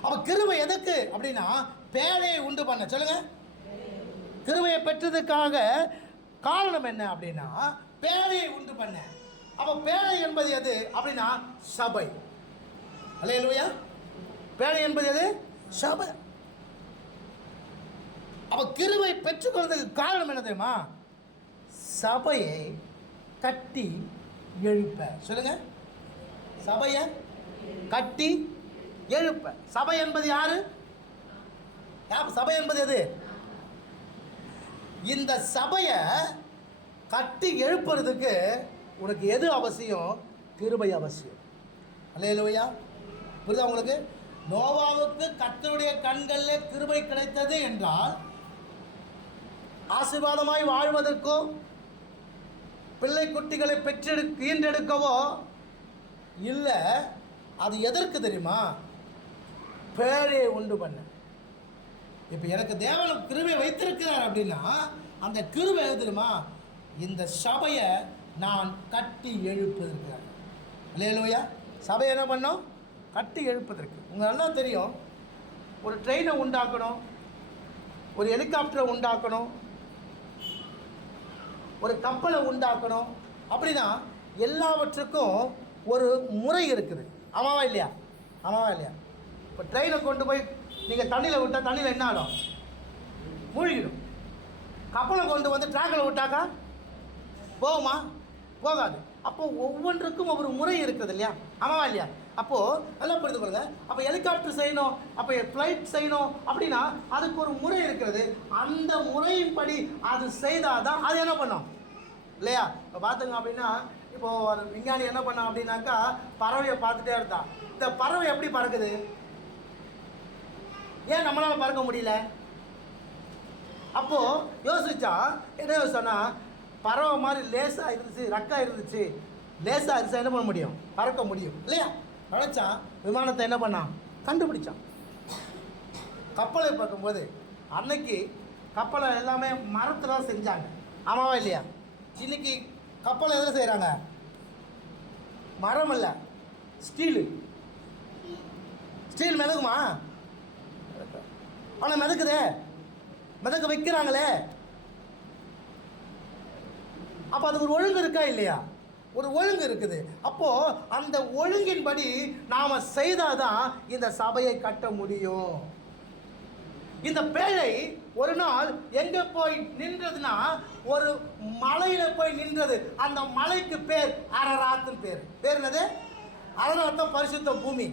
அப்ப கிருபை எதுக்கு அப்படின்னா பேழையை உண்டு பண்ண. சொல்லுங்க, கிருபையை பெற்றதுக்காக காரணம் என்ன அப்படின்னா பேழையை உண்டு பண்ண. அப்ப பேழை என்பது எது அப்படின்னா சபை. அல்லேலூயா. பேழை என்பது எது? சபை. அப்ப கிருபை பெற்றுக்கொள்வதற்கு காரணம் என்ன தெரியுமா? சபையை கட்டி எழுப்ப. சொல்லுங்க, சபையை கட்டி எழுப்ப. சபை என்பது யாரு? சபை என்பது எது? இந்த சபையை கட்டி எழுப்புறதுக்கு உனக்கு எது அவசியம்? கிருபை அவசியம். அல்லேலூயா. புரியுதா உங்களுக்கு? நோவாவுக்கு கர்த்தருடைய கண்களில் கிருபை கிடைத்தது என்றால் ஆசீர்வாதமாய் வாழ்வதற்கோ பிள்ளை குட்டிகளை ஈன்றெடுக்கவோ இல்லை. அது எதற்கு தெரியுமா? பேழையை உண்டு பண்ண. இப்போ எனக்கு தேவன் கிருபை வைத்திருக்கிறார் அப்படின்னா அந்த கிருபை எது தெரியுமா? இந்த சபையை நான் கட்டி எழுப்பதற்கு. அல்லேலூயா. சபையை என்ன பண்ணோம்? கட்டி எழுப்பதற்கு. உங்களுக்கு நல்லா தெரியும், ஒரு ட்ரெயினை உண்டாக்கணும், ஒரு ஹெலிகாப்டரை உண்டாக்கணும், ஒரு கப்பலை உண்டாக்கணும் அப்படின்னா எல்லாவற்றுக்கும் ஒரு முறை இருக்குது. ஆமாவா இல்லையா? ஆமாவா இல்லையா? இப்போ ட்ரெயினை கொண்டு போய் நீங்கள் தண்ணியில் விட்டால் தண்ணியில் என்ன ஆகும்? மூழ்கிடும். கப்பலை கொண்டு வந்து ட்ராக்கில் விட்டாக்கா போகுமா? போகாது. அப்போது ஒவ்வொன்றுக்கும் ஒவ்வொரு முறை இருக்குது இல்லையா? ஆமாவா இல்லையா? அப்போது எல்லாம் புரிந்து கொள்ளுங்க. அப்போ ஹெலிகாப்டர் செய்யணும், அப்போ ஃப்ளைட் செய்யணும் அப்படின்னா அதுக்கு ஒரு முறை இருக்கிறது. அந்த முறையின்படி அது செய்தால் தான் அது என்ன பண்ணும் இல்லையா? இப்போ பார்த்துங்க அப்படின்னா, இப்போது ஒரு விஞ்ஞானி என்ன பண்ணான் அப்படின்னாக்கா பறவையை பார்த்துட்டே இருந்தான். இந்த பறவை எப்படி பறக்குது? ஏன் நம்மளால் பறக்க முடியல? அப்போது யோசிச்சா என்ன யோசிச்சோன்னா, பறவை மாதிரி லேசாக இருந்துச்சு, ரக்கா இருந்துச்சு, லேசாக இருந்துச்சா என்ன பண்ண முடியும்? பறக்க முடியும் இல்லையா? நினச்சான். விமானத்தை என்ன பண்ணான்? கண்டுபிடிச்சான். கப்பலை பார்க்கும்போது அன்னைக்கு கப்பலை எல்லாமே மரத்தில் தான் செஞ்சாங்க, ஆமாவா இல்லையா? இன்னைக்கு கப்பலை எதில் செய்கிறாங்க? மரம் இல்லை, ஸ்டீலு. ஸ்டீல் மிதக்குமா? ஆனால் மிதக்குதே, மிதக்க வைக்கிறாங்களே. அப்போ அதுக்கு ஒரு ஒழுங்கு இருக்கா இல்லையா? ஒரு ஒழுங்கு இருக்குது. அப்போது அந்த ஒழுங்கின்படி நாம் செய்தாதான் இந்த சபையை கட்ட முடியும். இந்த பேழை ஒரு நாள் எங்கே போய் நின்றதுன்னா, ஒரு மலையில் போய் நின்றது. அந்த மலைக்கு பேர் அரராத்துன்னு பேர். பேர் என்னது? அரராத்தம் பரிசுத்த பூமி.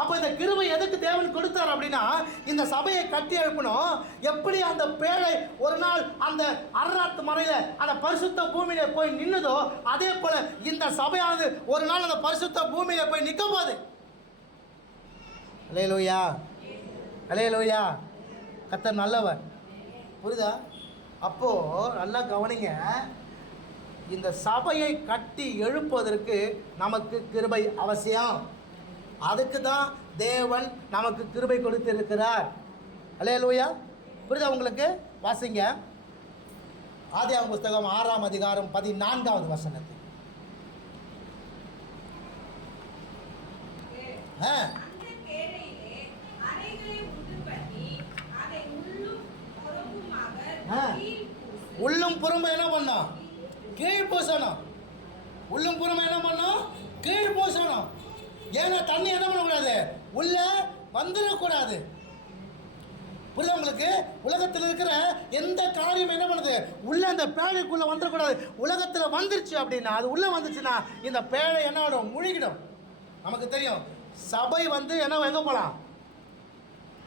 அப்போ இந்த கிருபை எதுக்கு தேவன் கொடுத்தார் அப்படின்னா, இந்த சபையை கட்டி எழுப்பணும். எப்படி அந்த பேழை ஒரு நாள் அந்த அரராத்து மலையில் அந்த பரிசுத்த பூமியில போய் நின்னதோ, அதே போல இந்த சபையானது ஒரு நாள் அந்த பரிசுத்த பூமியில போய் நிற்க போகுது. அல்லேலூயா, அல்லேலூயா. கர்த்தர் நல்லவர். புரியுதா? அப்போது நல்லா கவனிங்க. இந்த சபையை கட்டி எழுப்புவதற்கு நமக்கு கிருபை அவசியம். அதுக்கு தான் தேவன் நமக்கு கிருபை கொடுத்திருக்கிறார். அல்லேலூயா. புரியுதா உங்களுக்கு? வாசிங்க ஆதியாகமம் புஸ்தகம் 6ஆம் அதிகாரம் 14வது வசனத்தை. உள்ளும் புறம்பும் என்ன பண்ணோம்? கீழ் பூசணும். உள்ளும் புறம்பும் என்ன பண்ணோம்? கீழ் பூசணும். ஏன்னா தண்ணி என்ன பண்ணக்கூடாது? உள்ள வந்துடக்கூடாது. புரியுதா உங்களுக்கு? உலகத்தில் இருக்கிற எந்த காரியம் என்ன பண்ணுது? உள்ள அந்த பேழைக்குள்ள வந்துடக்கூடாது. உலகத்தில் வந்துருச்சு அப்படின்னா, அது உள்ள வந்துச்சுன்னா இந்த பேழை என்ன ஆகும்? முழுகிடும். நமக்கு தெரியும், சபை வந்து என்ன எங்கே போகலாம்?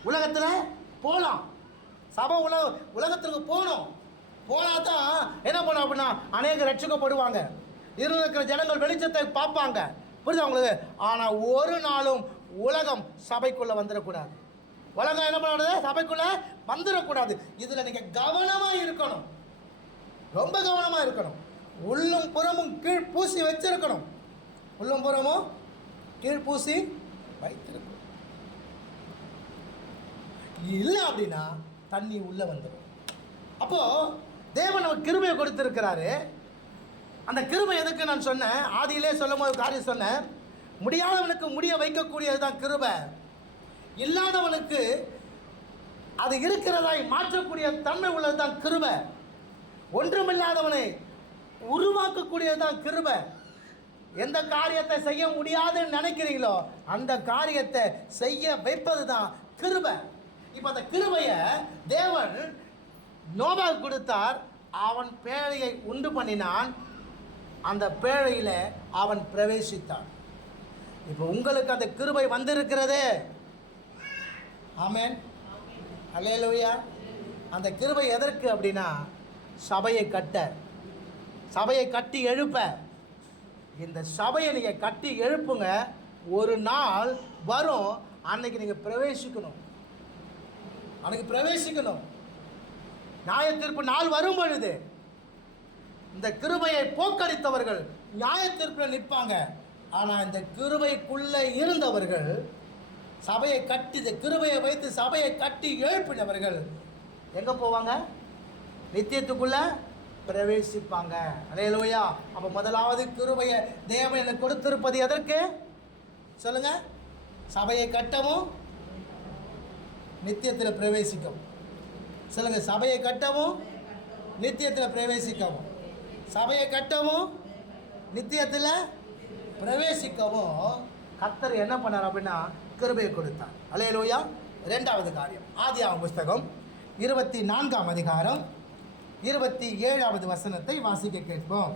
உலகத்தில் போகலாம். சபை உலகத்துக்கு போகணும். போனால் தான் என்ன பண்ணும் அப்படின்னா, அநேக ரட்சிக்கப்படுவாங்க. இருக்கிற ஜனங்கள் வெளிச்சத்தை பார்ப்பாங்க. புரியுதா உங்களுக்கு? ஆனால் ஒரு நாளும் உலகம் சபைக்குள்ளே வந்துடக்கூடாது. உலகம் என்ன பண்ணக்கூடாது? சபைக்குள்ளே வந்துடக்கூடாது. இதில் நீங்கள் கவனமாக இருக்கணும், ரொம்ப கவனமாக இருக்கணும். உள்ளும் புறமும் கீழ் பூசி வச்சிருக்கணும். உள்ளும் புறமும் கீழ் பூசி வைத்திருக்கணும். இல்லை அப்படின்னா தண்ணி உள்ளே வந்துடும். அப்போது தேவன் நமக்கு கிருபையை கொடுத்துருக்கிறாரு. அந்த கிருபை எதுக்கு நான் சொன்னேன்? ஆதியிலே சொல்லும் போது காரியம் சொன்னேன். முடியாதவனுக்கு முடிய வைக்கக்கூடியது தான் கிருபை. இல்லாதவனுக்கு அது இருக்கிறதாய் மாற்றக்கூடிய தன்மை உள்ளது தான் கிருபை. ஒன்றுமில்லாதவனை உருவாக்கக்கூடியது தான் கிருபை. எந்த காரியத்தை செய்ய முடியாதுன்னு நினைக்கிறீங்களோ அந்த காரியத்தை செய்ய வைப்பது தான் கிருபை. இப்போ அந்த கிருபையை தேவன் நோவாவுக்கு கொடுத்தார். அவன் பேழையை உண்டு பண்ணினான். அந்த பேழையில் அவன் பிரவேசித்தான். இப்போ உங்களுக்கு அந்த கிருபை வந்திருக்கிறது. ஆமென், அல்லேலூயா. அந்த கிருபை எதற்கு அப்படின்னா, சபையை கட்ட, சபையை கட்டி எழுப்ப. இந்த சபையை நீங்கள் கட்டி எழுப்புங்க. ஒரு நாள் வரும், அன்னைக்கு நீங்கள் பிரவேசிக்கணும். அன்னைக்கு பிரவேசிக்கணும். நியாய தீர்ப்பு நாள் வரும் பொழுது இந்த கிருபையை போக்கடித்தவர்கள் நியாய தீர்ப்பில் நிற்பாங்க. ஆனால் இந்த கிருபைக்குள்ளே இருந்தவர்கள், சபையை கட்டி கிருபையை வைத்து சபையை கட்டி எழுப்பினவர்கள் எங்கே போவாங்க? நித்தியத்துக்குள்ளே பிரவேசிப்பாங்க. அல்லேலூயா. அப்போ முதலாவது கிருபையை தேவன் எனக்கு கொடுத்திருப்பது எதற்கு சொல்லுங்க? சபையை கட்டவும் நித்தியத்தில் பிரவேசிக்கவும். சொல்லுங்க, சபையை கட்டவும் நித்தியத்தில் பிரவேசிக்கவும். சபையை கட்டவும் நித்தியத்தில் பிரவேசிக்கவும் கர்த்தர் என்ன பண்ணார் அப்படின்னா கிருபையை கொடுத்தார். அல்லேலூயா. இரண்டாவது காரியம், ஆதியாகமம் புஸ்தகம் 24ஆம் அதிகாரம் 27வது வசனத்தை வாசிக்க கேட்போம்.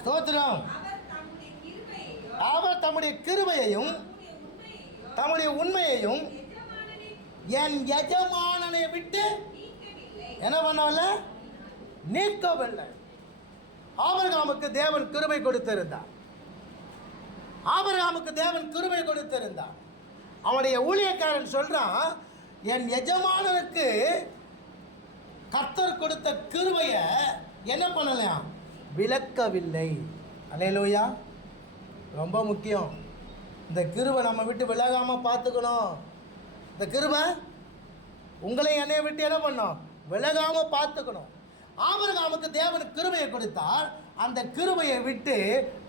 ஸ்தோத்திரம். அவர் தம்முடைய கிருபையையும் தம்முடைய உண்மையையும் என் எஜமானனை விட்டு என்ன பண்ணல? நீக்கவில்லை. ஆபிரகாமுக்கு தேவன் கிருபை கொடுத்திருந்தார். ஆபிரகாமுக்கு தேவன் கிருபை கொடுத்திருந்தார். அவனுடைய ஊழியக்காரன் சொல்றான், என் எஜமானனுக்கு கர்த்தர் கொடுத்த கிருபையை என்ன பண்ணலையா, விலக்கவில்லை. அல்லேலூயா. ரொம்ப முக்கியம். இந்த கிருபை நம்ம விட்டு விலகாமல் பார்த்துக்கணும். இந்த கிருபை உங்களை என்னைய விட்டு என்ன பண்ணணும், விலகாமல் பார்த்துக்கணும். ஆபிரகாமுக்கு தேவன் கிருபையை கொடுத்தார். அந்த கிருபையை விட்டு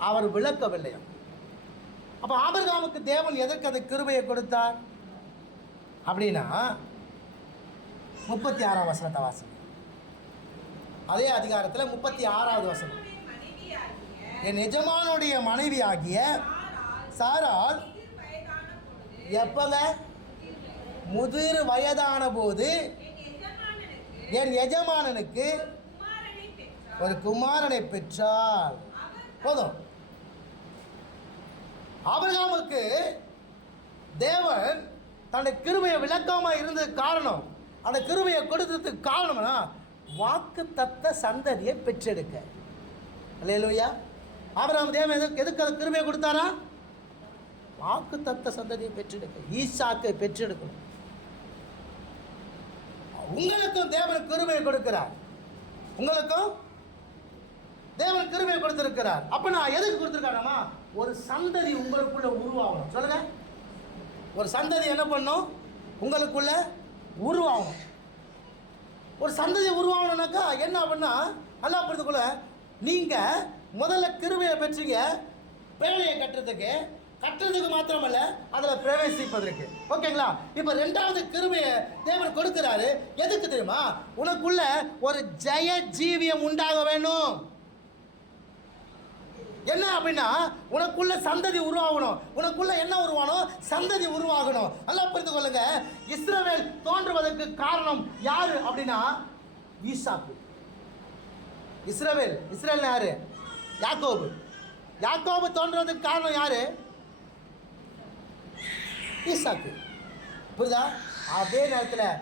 அவர் விலக்கவில்லை. அப்போ ஆபிரகாமுக்கு தேவன் எதற்கு அந்த கிருபையை கொடுத்தார் அப்படின்னா 36ஆம் வசனத்தை வாசி. அதே அதிகாரத்தில் 36வது வசனம். என் எஜமானுடைய மனைவி ஆகிய சாராள் எப்பங்க முதிர் வயதான போது என் எஜமானனுக்கு ஒரு குமாரனை பெற்றாள். போதும். ஆபிரகாமுக்கு தேவன் தன்னுடைய கிருபையை விளக்காம இருந்ததுக்கு காரணம், அந்த கிருபையை கொடுத்ததுக்கு காரணம்னா வாக்குத்தத்த சந்ததியை பெற்றெடுக்க. அல்லேலூயா. ஆபிரகாம் தேவன் எதுக்கு அந்த கிருபையை கொடுத்தாரா, வாக்குத்தத்த சந்ததியை பெற்றெடுக்க, ஈசாக்கை பெற்றெடுக்கணும். உங்களுக்கும் தேவன் கிருபையை கொடுக்கிறார். உங்களுக்கும் தேவன் கிருபையை கொடுத்திருக்கிறார். அப்ப நான் எதுக்கு கொடுத்திருக்காராமா, ஒரு சந்ததி உங்களுக்குள்ள உருவாகணும். சொல்லுங்க, ஒரு சந்ததி என்ன பண்ணும், உங்களுக்குள்ள உருவாகணும். ஒரு சந்ததி உருவாகணும்னாக்கா என்ன அப்படின்னா, நல்லா புரிந்துக்குள்ள, நீங்க முதல்ல கிருபையை பெற்றீங்க பேழையை கட்டுறதுக்கு மாத்திரமல்ல அதில் பிரவேசிப்பதற்கு. ஓகேங்களா. இப்போ ரெண்டாவது கிருபையை தேவன் கொடுக்கிறாரு. எதுக்கு தெரியுமா, உனக்குள்ள ஒரு ஜெய ஜீவியம் உண்டாக வேணும். என்ன அப்படின்னா, உனக்குள்ள சந்ததி உருவாகணும். உனக்குள்ள என்ன உருவாகணும், சந்ததி உருவாகணும். நல்லா புரிந்து கொள்ளுங்க. இஸ்ரவேல் தோன்றுவதற்கு காரணம் யாரு அப்படின்னா ஈசாக்கு. இஸ்ரவேல் யாரு, யாக்கோபு தோன்றுவதற்கு காரணம் யாரு, ஈசாக்கு. புரியுதா. அதே நேரத்தில்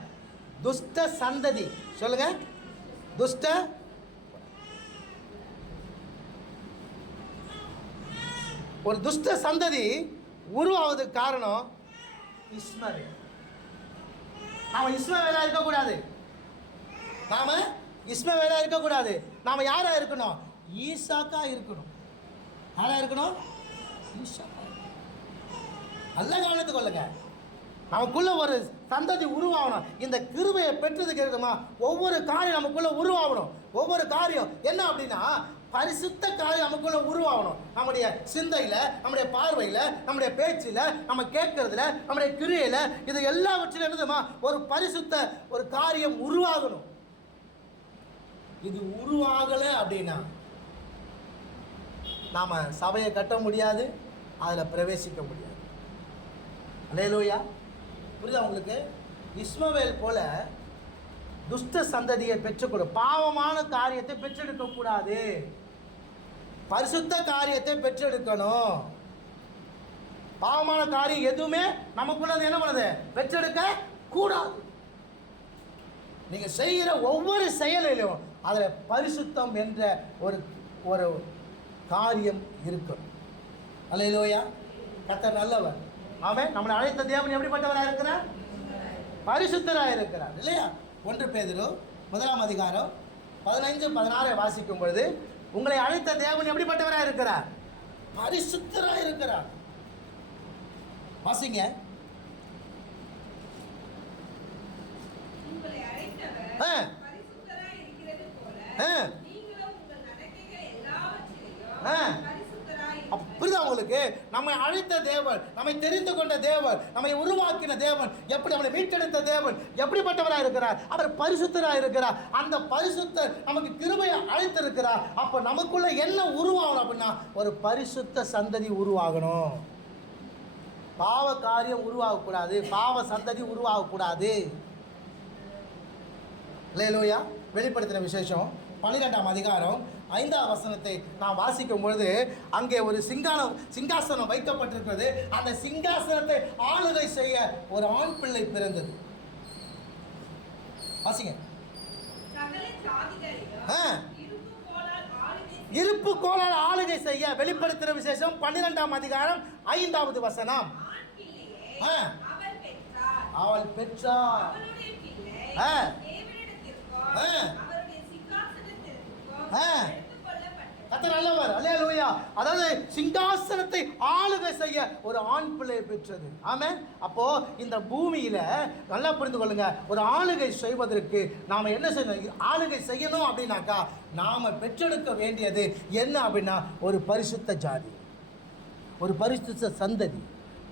துஷ்ட சந்ததி, சொல்லுங்க, ஒரு துஷ்ட சந்ததி உருவாவதுக்கு காரணம் இஸ்மவேல். நாம இஸ்மவேலா இருக்கக்கூடாது. நாம யாரா இருக்கணும், ஈசாக்கா இருக்கணும். யாரா இருக்கணும், ஈசாக்கா. நல்ல கவனித்துக் கொள்ளுங்க. நமக்குள்ள ஒரு சந்ததி உருவாகணும். இந்த கிருபையை பெற்றதுக்கு இருக்குமா, ஒவ்வொரு காரியம் நமக்குள்ள உருவாகணும். ஒவ்வொரு காரியம் என்ன அப்படின்னா, பரிசுத்த காரியம் நமக்குள்ள உருவாகணும். நம்முடைய சிந்தையில, நம்முடைய பார்வையில, நம்முடைய பேச்சில், நம்ம கேட்கறதுல, நம்முடைய கிரியையில, இது எல்லாவற்றிலும் என்னதுமா, ஒரு பரிசுத்த ஒரு காரியம் உருவாகணும். இது உருவாகலை அப்படின்னா நாம சபையை கட்ட முடியாது, அதில் பிரவேசிக்க முடியாது. அல்லேலூயா. புரியுதா உங்களுக்கு. இஸ்மவேல் போல துஷ்ட சந்ததியை பெற்றுக்கொடு, பாவமான காரியத்தை பெற்றெடுக்க கூடாது, பரிசுத்த காரியத்தை பெற்றெடுக்கணும். பாவமான காரியம் எதுவுமே நமக்குள்ளது என்ன பண்ணுது, பெற்றெடுக்க கூடாது. நீங்க செய்கிற ஒவ்வொரு செயலிலும் அதில் பரிசுத்தம் என்ற ஒரு காரியம் இருக்கும். அல்லேலூயா. கர்த்தர் நல்லவர். ஆமென். நம்மளை அழைத்த தேவன் எப்படிப்பட்டவராக இருக்கிறார், பரிசுத்தராக இருக்கிறார். இல்லையா. 1 பேதுரு 1ஆம் அதிகாரம் 15-16 வாசிக்கும் பொழுது, உங்களை அழைத்த தேவன் எப்படிப்பட்டவராக இருக்கிறார், பரிசுத்தராக இருக்கிறார். வாசிங்க. உங்களை அழைத்தவர் பரிசுத்தராய் இருக்கிறது போல நீங்களும் உங்கள் நடக்கைகள் எல்லாவற்றிலும் பரிசுத்தராய். புரியுதா உங்களுக்கு. நம்மை அழைத்த தேவன், நம்மை தெரிந்து கொண்ட தேவன், நம்மை உருவாக்கின தேவன், எப்படி நம்மை மீட்டெடுத்த தேவன் எப்படிப்பட்டவராக இருக்கிறார், அவர் பரிசுத்தராக இருக்கிறார். அந்த பரிசுத்தர் நமக்கு கிருபையை அழைத்திருக்கிறார். அப்போ நமக்குள்ள என்ன உருவாகணும் அப்படின்னா, ஒரு பரிசுத்த சந்ததி உருவாகணும். பாவ காரியம் உருவாகக்கூடாது, பாவ சந்ததி உருவாகக்கூடாது. அல்லேலூயா. வெளிப்படுத்தின விசேஷம் 12ஆம் அதிகாரம் 5ஆம் வசனத்தை நான் வாசிக்கும் பொழுது, அங்கே ஒரு சிங்காசனம் வைக்கப்பட்டிருக்கிறது. அந்த சிங்காசனத்தை ஆளுகை செய்ய ஒரு ஆண் பிள்ளை பிறந்தது. வாசிங்க. இருப்பு கோலால் ஆளுகை செய்ய. வெளிப்படுத்துகிற விசேஷம் 12ஆம் அதிகாரம் 5வது வசனம். ஆண் பிள்ளையை ஆ. அவள் பெற்றார். அவள் பெற்றார். அவளுடைய பிள்ளை ஆ. தேவனிடத்திற்கும் ஆ. அவருடைய சிங்காசனத்திற்கும் ஆ. எடுத்துக்கொள்ளப்பட்டது. கர்த்தர் நல்லவர். அல்லேலூயா. அதாவது சிங்காசனத்தை ஆளுகை செய்ய ஒரு ஆண் பிள்ளையை பெற்றது. ஆமென். அப்போ இந்த பூமியில நல்லா புரிந்து கொள்ளுங்க, ஒரு ஆளுகை செய்வதற்கு நாம என்ன செய்யணும்? ஆளுகை செய்யணும் அப்படின்னாக்கா நாம பெற்றெடுக்க வேண்டியது என்ன அப்படின்னா ஒரு பரிசுத்த ஜாதி, ஒரு பரிசுத்த சந்ததி,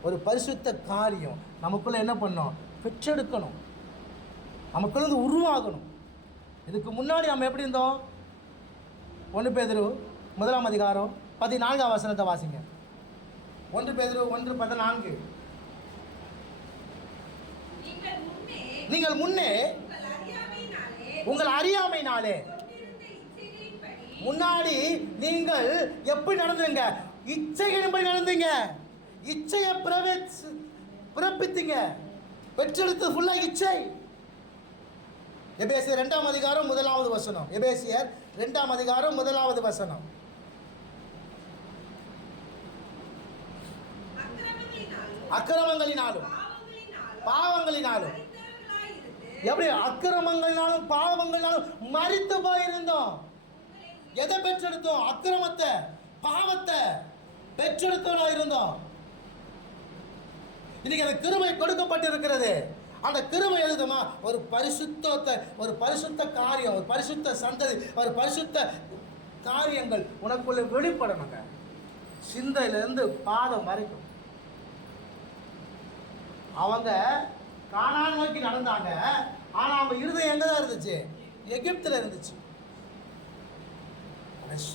ஒரு பரிசுத்த காரியம் நமக்குள்ள என்ன பண்ணணும்? பெற்றெடுக்கணும். நமக்குள்ள இருந்து உருவாகணும். இதுக்கு முன்னாடி நம்ம எப்படி இருந்தோம்? 1 பேதுரு 1ஆம் அதிகாரம் 14ஆம் வசனத்தை வாசிங்க. 1 பேதுரு 1:14. நீங்கள் முன்னே உங்கள் அறியாமையினாலே கொண்டிருந்த இச்சைகளின்படி முன்னாடி நீங்கள் எப்படி நடந்தீங்க? இச்சைகளின்படி நடந்தீங்க. இச்சையை பிறப்பித்தீங்க. பெற்றெடுத்தது ஃபுல்லா இச்சை. எபேசியர் 2ஆம் அதிகாரம் 1வது வசனம். எபேசியர் 2ஆம் அதிகாரம் 1வது வசனம். அக்கிரமங்களினாலும் பாவங்களினாலும் எப்படி அக்கிரமங்களினாலும் பாவங்களினாலும் மரித்து போயிருந்தோம். எதை பெற்றெடுத்தோம்? அக்கிரமத்தை, பாவத்தை பெற்றெடுத்தோம் இருந்தோம். இன்னைக்கு அந்த கிருபை கொடுக்கப்பட்டிருக்கிறது. அந்த கிருபை எழுதுமா? ஒரு பரிசுத்தத்தை, ஒரு பரிசுத்த காரியம், ஒரு பரிசுத்த சந்ததி, ஒரு பரிசுத்த காரியங்கள் உனக்குள்ள வெளிப்படணுங்க. சிந்தையிலிருந்து பாதம் வரைக்கும். அவங்க கானான் நோக்கி நடந்தாங்க. ஆனா அவங்க இருதயம் எங்கதான் இருந்துச்சு? எகிப்துல இருந்துச்சு.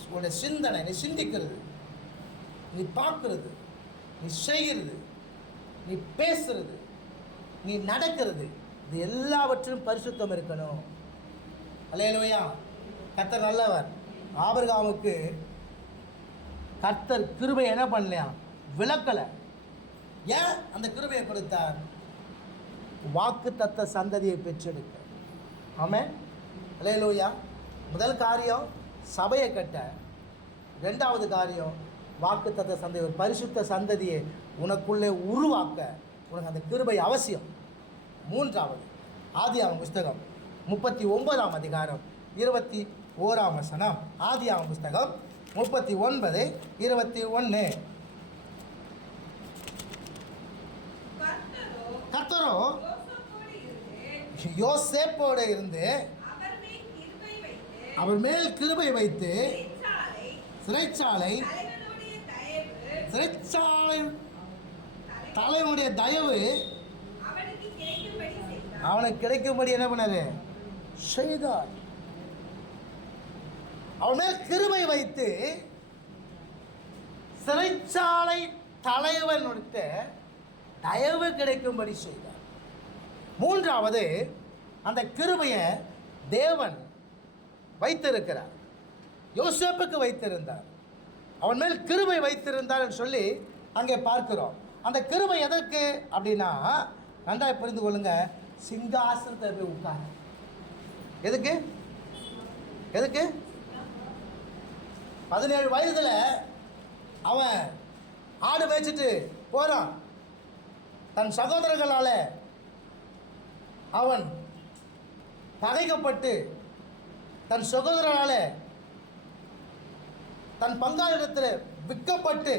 உன்னுடைய சிந்தனை, நீ சிந்திக்கிறது, நீ பார்க்கிறது, நீ செய்கிறது, நீ பேசுறது, நீ நடக்கிறது, இது எல்லாவற்றிலும் பரிசுத்தம் இருக்கணும். அல்லேலூயா. கர்த்தர் நல்லவர். ஆபிரகாமுக்கு கர்த்தர் கிருபை என்ன பண்ணலையா? விளக்கலை. ஏன் அந்த கிருபையை கொடுத்தார்? வாக்குத்தத்த சந்ததியை பெற்றெடுக்க. ஆமென். அல்லேலூயா. முதல் காரியம் சபையை கட்ட. 2வது காரியம் வாக்குத்தத்த சந்ததி, ஒரு பரிசுத்த சந்ததியை உனக்குள்ளே உருவாக்க உனக்கு அந்த கிருபை அவசியம். 3வது ஆதியாகமம் புஸ்தகம் 39ஆம் அதிகாரம் 21ஆம் வசனம். ஆதியாகமம் புஸ்தகம் 39:21. கர்த்தரோ யோசேப்போடு இருந்து அவர் மேல் கிருபை வைத்து சிறைச்சாலை தலைவனுடைய தயவு அவனுக்கு கிடைக்கும்படி என்ன பண்ணாரு? செய்தார். அவன் மேல் கிருபை வைத்து சிறைச்சாலை தலைவனுடைய தயவு கிடைக்கும்படி செய்தார். 3வது அந்த கிருபையை தேவன் வைத்திருக்கிறார். யோசேப்புக்கு வைத்திருந்தார். அவன் மேல் கிருபை வைத்திருந்தார் சொல்லி அங்கே பார்க்கிறோம். அந்த கிருபை எதற்கு அப்படின்னா, நன்றாக புரிந்து கொள்ளுங்க, சிங்காசனத்தை போய் உட்கார. எதுக்கு? எதுக்கு? 17 வயதுல அவன் ஆடு மேய்ச்சிட்டு போறான். தன் சகோதரர்களால் அவன் பகைக்கப்பட்டு, தன் சகோதரனால தன் பங்காளிடத்தில் விற்கப்பட்டு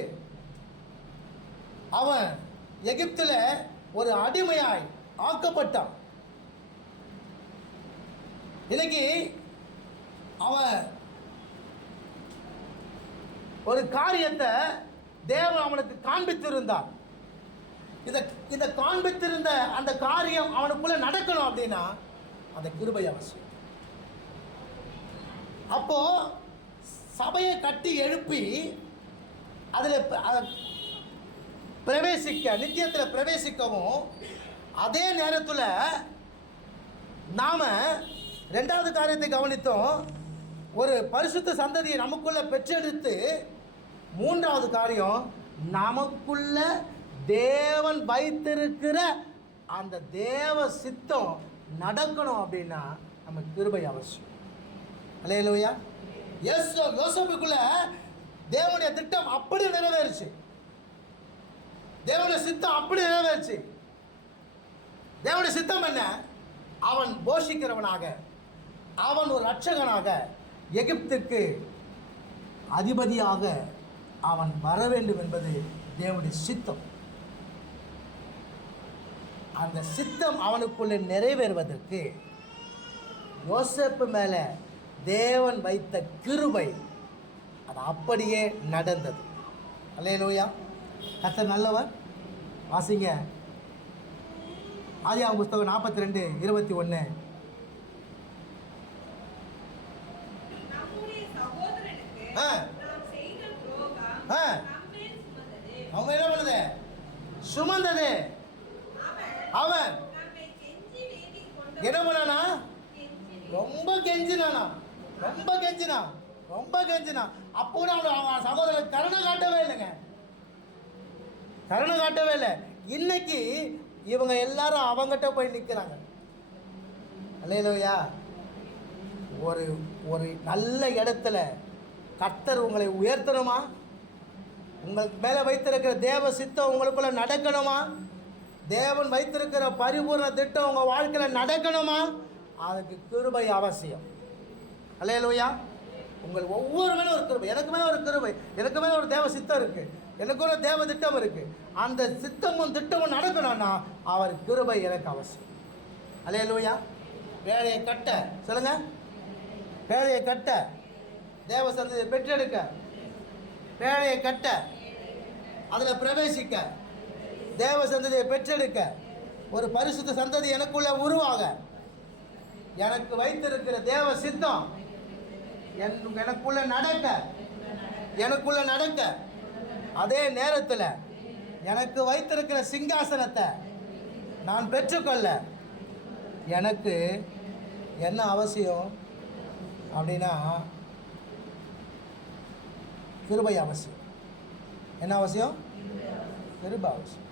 அவன் எகிப்தில் ஒரு அடிமையாய் ஆக்கப்பட்டான். இன்னைக்கு அவன் ஒரு காரியத்தை தேவன் அவனுக்கு காண்பித்திருந்தான். இந்த காண்பித்திருந்த அந்த காரியம் அவனுக்குள்ள நடக்கணும் அப்படின்னா அந்த கிருபை அவசியம். அப்போ சபையை கட்டி எழுப்பி அதில் பிரவேசிக்க, நித்தியத்தில் பிரவேசிக்கவும், அதே நேரத்தில் நாம் 2வது காரியத்தை கவனித்தோம், ஒரு பரிசுத்த சந்ததியை நமக்குள்ள பெற்றெடுத்து, 3வது காரியம் நமக்குள்ள தேவன் வைத்திருக்கிற அந்த தேவ சித்தம் நடக்கணும் அப்படின்னா நம்ம கிருபை அவசியம். அல்லேலூயா. யோசேப்புக்குள்ள தேவனுடைய திட்டம் அப்படி நிறைவேறுச்சு. தேவனுடைய சித்தம் அப்படி நிறைவேறுச்சு. தேவனுடைய சித்தம் என்ன? அவன் போஷிக்கிறவனாக, அவன் ஒரு ரட்சகனாக, எகிப்துக்கு அதிபதியாக அவன் வர வேண்டும் என்பது தேவனுடைய சித்தம். அந்த சித்தம் அவனுக்குள்ளே நிறைவேறுவதற்கு யோசேப்பு மேலே தேவன் வைத்த கிருபை அது அப்படியே நடந்தது. அல்லேலூயா. கர்த்தர் நல்லவர். வாசிங்க ஆதியாகமம் புஸ்தகம் 42:21. நம்முடைய சகோதரனுக்கு ஆ. நாம் செய்த துரோகம் ஆ. நம்மேல் சுமந்தது. அவங்க என்ன பண்ணுது? சுமந்தது. அவன் நம்மை கெஞ்சி வேண்டிக் கொண்ட என்ன பண்ணானா? கெஞ்சி ரொம்ப கெஞ்சினானா. அப்போ கூட அவன் சகோதரன் கருணை காட்டவே இல்லைங்க. இன்னைக்கு இவங்க எல்லாரும் அவங்ககிட்ட போய் நிற்கிறாங்க. அல்லேலூயா. ஒரு ஒரு நல்ல இடத்துல கர்த்தர் உங்களை உயர்த்தணுமா? உங்களுக்கு மேலே வைத்திருக்கிற தேவ சித்தம் உங்களுக்குள்ள நடக்கணுமா? தேவன் வைத்திருக்கிற பரிபூர்ண திட்டம் உங்கள் வாழ்க்கையில் நடக்கணுமா? அதுக்கு கிருபை அவசியம். அல்லேலூயா. உங்கள் ஒவ்வொரு மேலும் ஒரு கிருபை, எனக்கு மேலே ஒரு கிருபை, எனக்கு மேலே ஒரு தேவ சித்தம் இருக்குது, எனக்கு ஒரு தேவ திட்டம் இருக்குது. அந்த சித்தமும் திட்டமும் நடக்கணும்னா அவர் கிருபை எனக்கு அவசியம். அல்லேலூயா. வேலையை கட்ட சொல்லுங்க, வேலையை கட்ட, தேவ சந்ததியை பெற்றெடுக்க, வேலையை கட்ட, அதில் பிரவேசிக்க, தேவ சந்ததியை பெற்றெடுக்க, ஒரு பரிசுத்த சந்ததி எனக்குள்ள உருவாக, எனக்கு வைத்திருக்கிற தேவ சித்தம் எனக்குள்ள நடக்க, அதே நேரத்தில் எனக்கு வைத்திருக்கிற சிங்காசனத்தை நான் பெற்றுக்கொள்ள எனக்கு என்ன அவசியம் அப்படின்னா கிருபை அவசியம். என்ன அவசியம்? கிருபை அவசியம்.